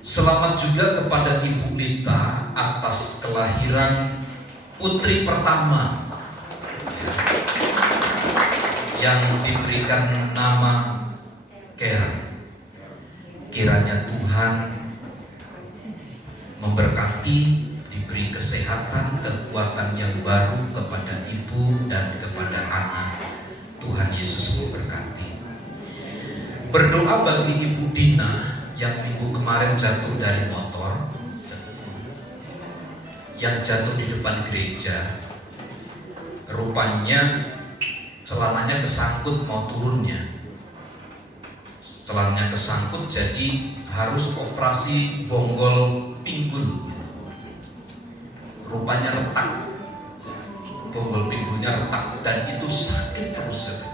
Selamat juga kepada Ibu Lita atas kelahiran putri pertama yang diberikan nama Karen. Kiranya Tuhan memberkati, diberi kesehatan, kekuatan yang baru kepada ibu dan kepada anak. Tuhan Yesus memberkati. Berdoa bagi Ibu Dina yang minggu kemarin jatuh dari motor, yang jatuh di depan gereja. Rupanya celananya kesangkut mau turunnya. Celananya kesangkut jadi harus operasi bonggol pinggul. Rupanya retak. bonggol pinggulnya retak dan itu sakit terus.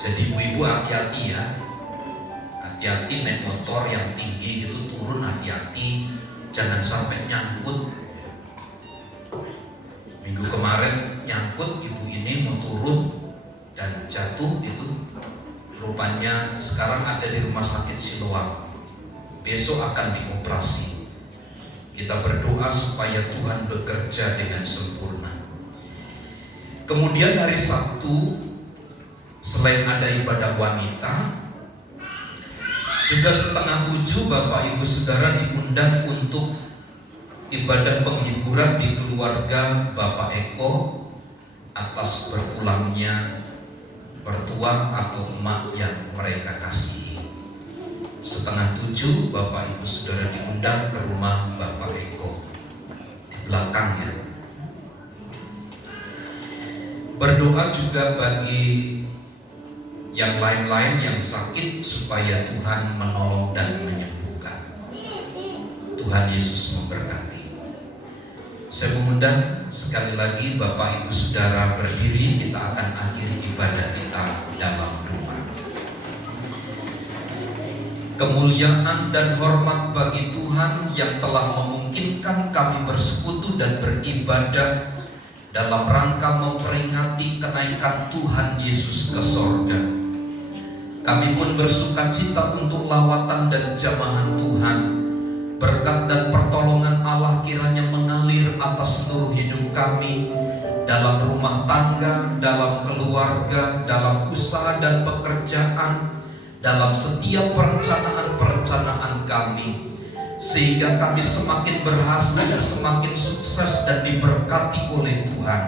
Jadi ibu-ibu hati-hati ya, hati-hati naik motor yang tinggi itu turun, hati-hati jangan sampai nyangkut. Minggu kemarin nyangkut, ibu ini mau turun dan jatuh, itu rupanya sekarang ada di rumah sakit Siloam, besok akan dioperasi. Kita berdoa supaya Tuhan bekerja dengan sempurna. Kemudian hari Sabtu, selain ada ibadah wanita, juga 6:30 Bapak Ibu Saudara diundang untuk ibadah penghiburan di keluarga Bapak Eko atas berpulangnya mertua atau emak yang mereka kasihi. 6:30 Bapak Ibu Saudara diundang ke rumah Bapak Eko di belakangnya. Berdoa juga bagi yang lain-lain yang sakit supaya Tuhan menolong dan menyembuhkan. Tuhan Yesus memberkati. Saya mengundang sekali lagi Bapak Ibu Saudara berdiri, kita akan akhiri ibadah kita dalam doa. Kemuliaan dan hormat bagi Tuhan yang telah memungkinkan kami bersekutu dan beribadah dalam rangka memperingati kenaikan Tuhan Yesus ke sorga. Kami pun bersuka cita untuk lawatan dan jamahan Tuhan. Berkat dan pertolongan Allah kiranya mengalir atas seluruh hidup kami, dalam rumah tangga, dalam keluarga, dalam usaha dan pekerjaan, dalam setiap perencanaan-perencanaan kami, sehingga kami semakin berhasil, semakin sukses dan diberkati oleh Tuhan.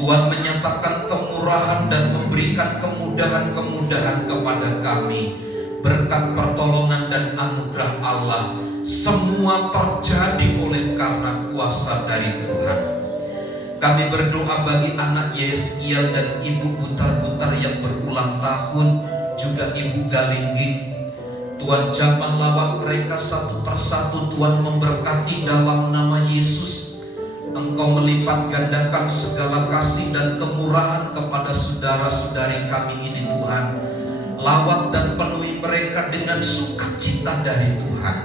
Tuhan menyatakan kemurahan dan memberikan kemudahan-kemudahan kepada kami. Berkat pertolongan dan anugerah Allah, semua terjadi oleh karena kuasa dari Tuhan. Kami berdoa bagi anak Yeskiel dan ibu Butar-Butar yang berulang tahun, juga ibu Galinggi. Tuhan jamah lawat mereka satu persatu, Tuhan memberkati dalam nama Yesus. Engkau melipat gandakan segala kasih dan kemurahan kepada saudara-saudari kami ini Tuhan. Lawat dan penuhi mereka dengan sukacita dari Tuhan.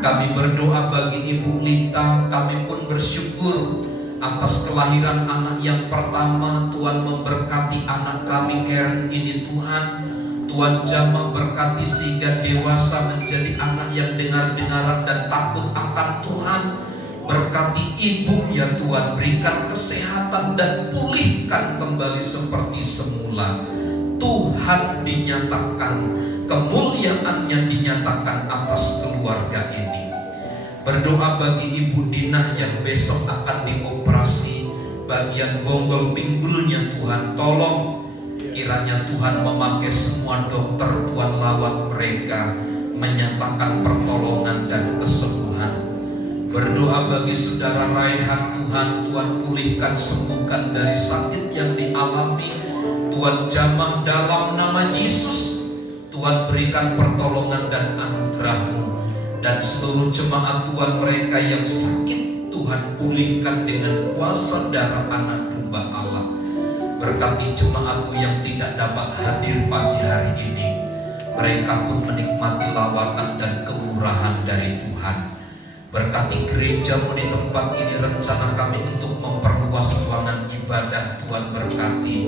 Kami berdoa bagi Ibu Lita, kami pun bersyukur atas kelahiran anak yang pertama. Tuhan memberkati anak kami Karen ini Tuhan. Tuhan jamah berkati sehingga dewasa menjadi anak yang dengar-dengaran dan takut akan Tuhan. Berkati ibu ya Tuhan, berikan kesehatan dan pulihkan kembali seperti semula. Tuhan dinyatakan, kemuliaannya dinyatakan atas keluarga ini. Berdoa bagi Ibu Dinah yang besok akan dioperasi bagian bonggol pinggulnya Tuhan. Tolong kiranya Tuhan memakai semua dokter, Tuhan lawat mereka, menyatakan pertolongan dan kesembuhan. Berdoa bagi saudara Raihan Tuhan, Tuhan pulihkan, sembuhkan dari sakit yang dialami. Tuhan jamah dalam nama Yesus. Tuhan berikan pertolongan dan anugerah-Mu. Dan seluruh jemaat Tuhan mereka yang sakit, Tuhan pulihkan dengan kuasa darah anak domba Allah. Berkati jemaat-Mu yang tidak dapat hadir pagi hari ini. Mereka pun menikmati lawatan dan kemurahan dari Tuhan. Berkati gereja-Mu di tempat ini, rencana kami untuk memperluas ruangan ibadah. Tuhan berkati,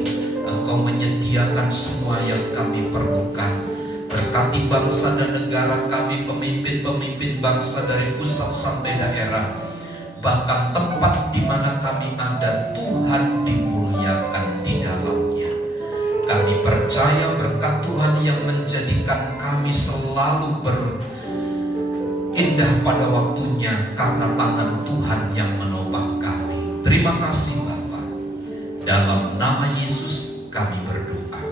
Engkau menyediakan semua yang kami perlukan. Berkati bangsa dan negara kami, pemimpin-pemimpin bangsa dari pusat sampai daerah. Bahkan tempat di mana kami ada, Tuhan dimuliakan di dalamnya. Kami percaya berkat Tuhan yang menjadikan kami selalu indah pada waktunya karena tangan Tuhan yang menopang kami. Terima kasih Bapa. Dalam nama Yesus kami berdoa.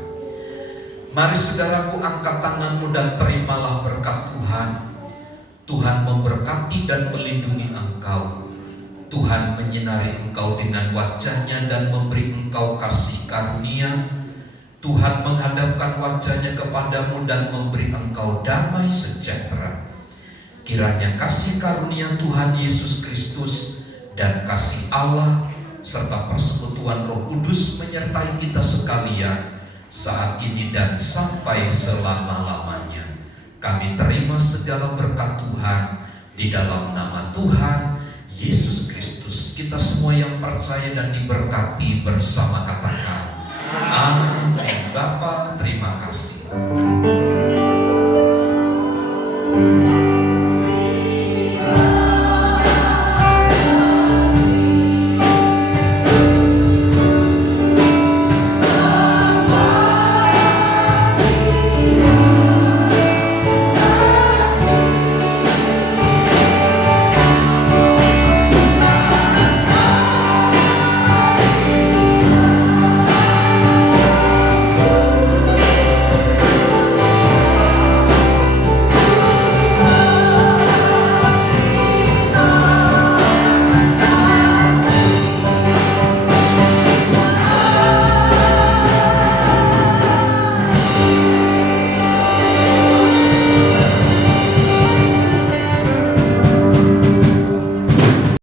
Mari saudaraku, angkat tanganmu dan terimalah berkat Tuhan. Tuhan memberkati dan melindungi engkau. Tuhan menyinari engkau dengan wajah-Nya dan memberi engkau kasih karunia. Tuhan menghadapkan wajah-Nya kepadamu dan memberi engkau damai sejahtera. Kiranya kasih karunia Tuhan Yesus Kristus dan kasih Allah serta persekutuan Roh Kudus menyertai kita sekalian saat ini dan sampai selama-lamanya. Kami terima segala berkat Tuhan di dalam nama Tuhan Yesus Kristus. Kita semua yang percaya dan diberkati bersama katakan amin. Bapa, terima kasih.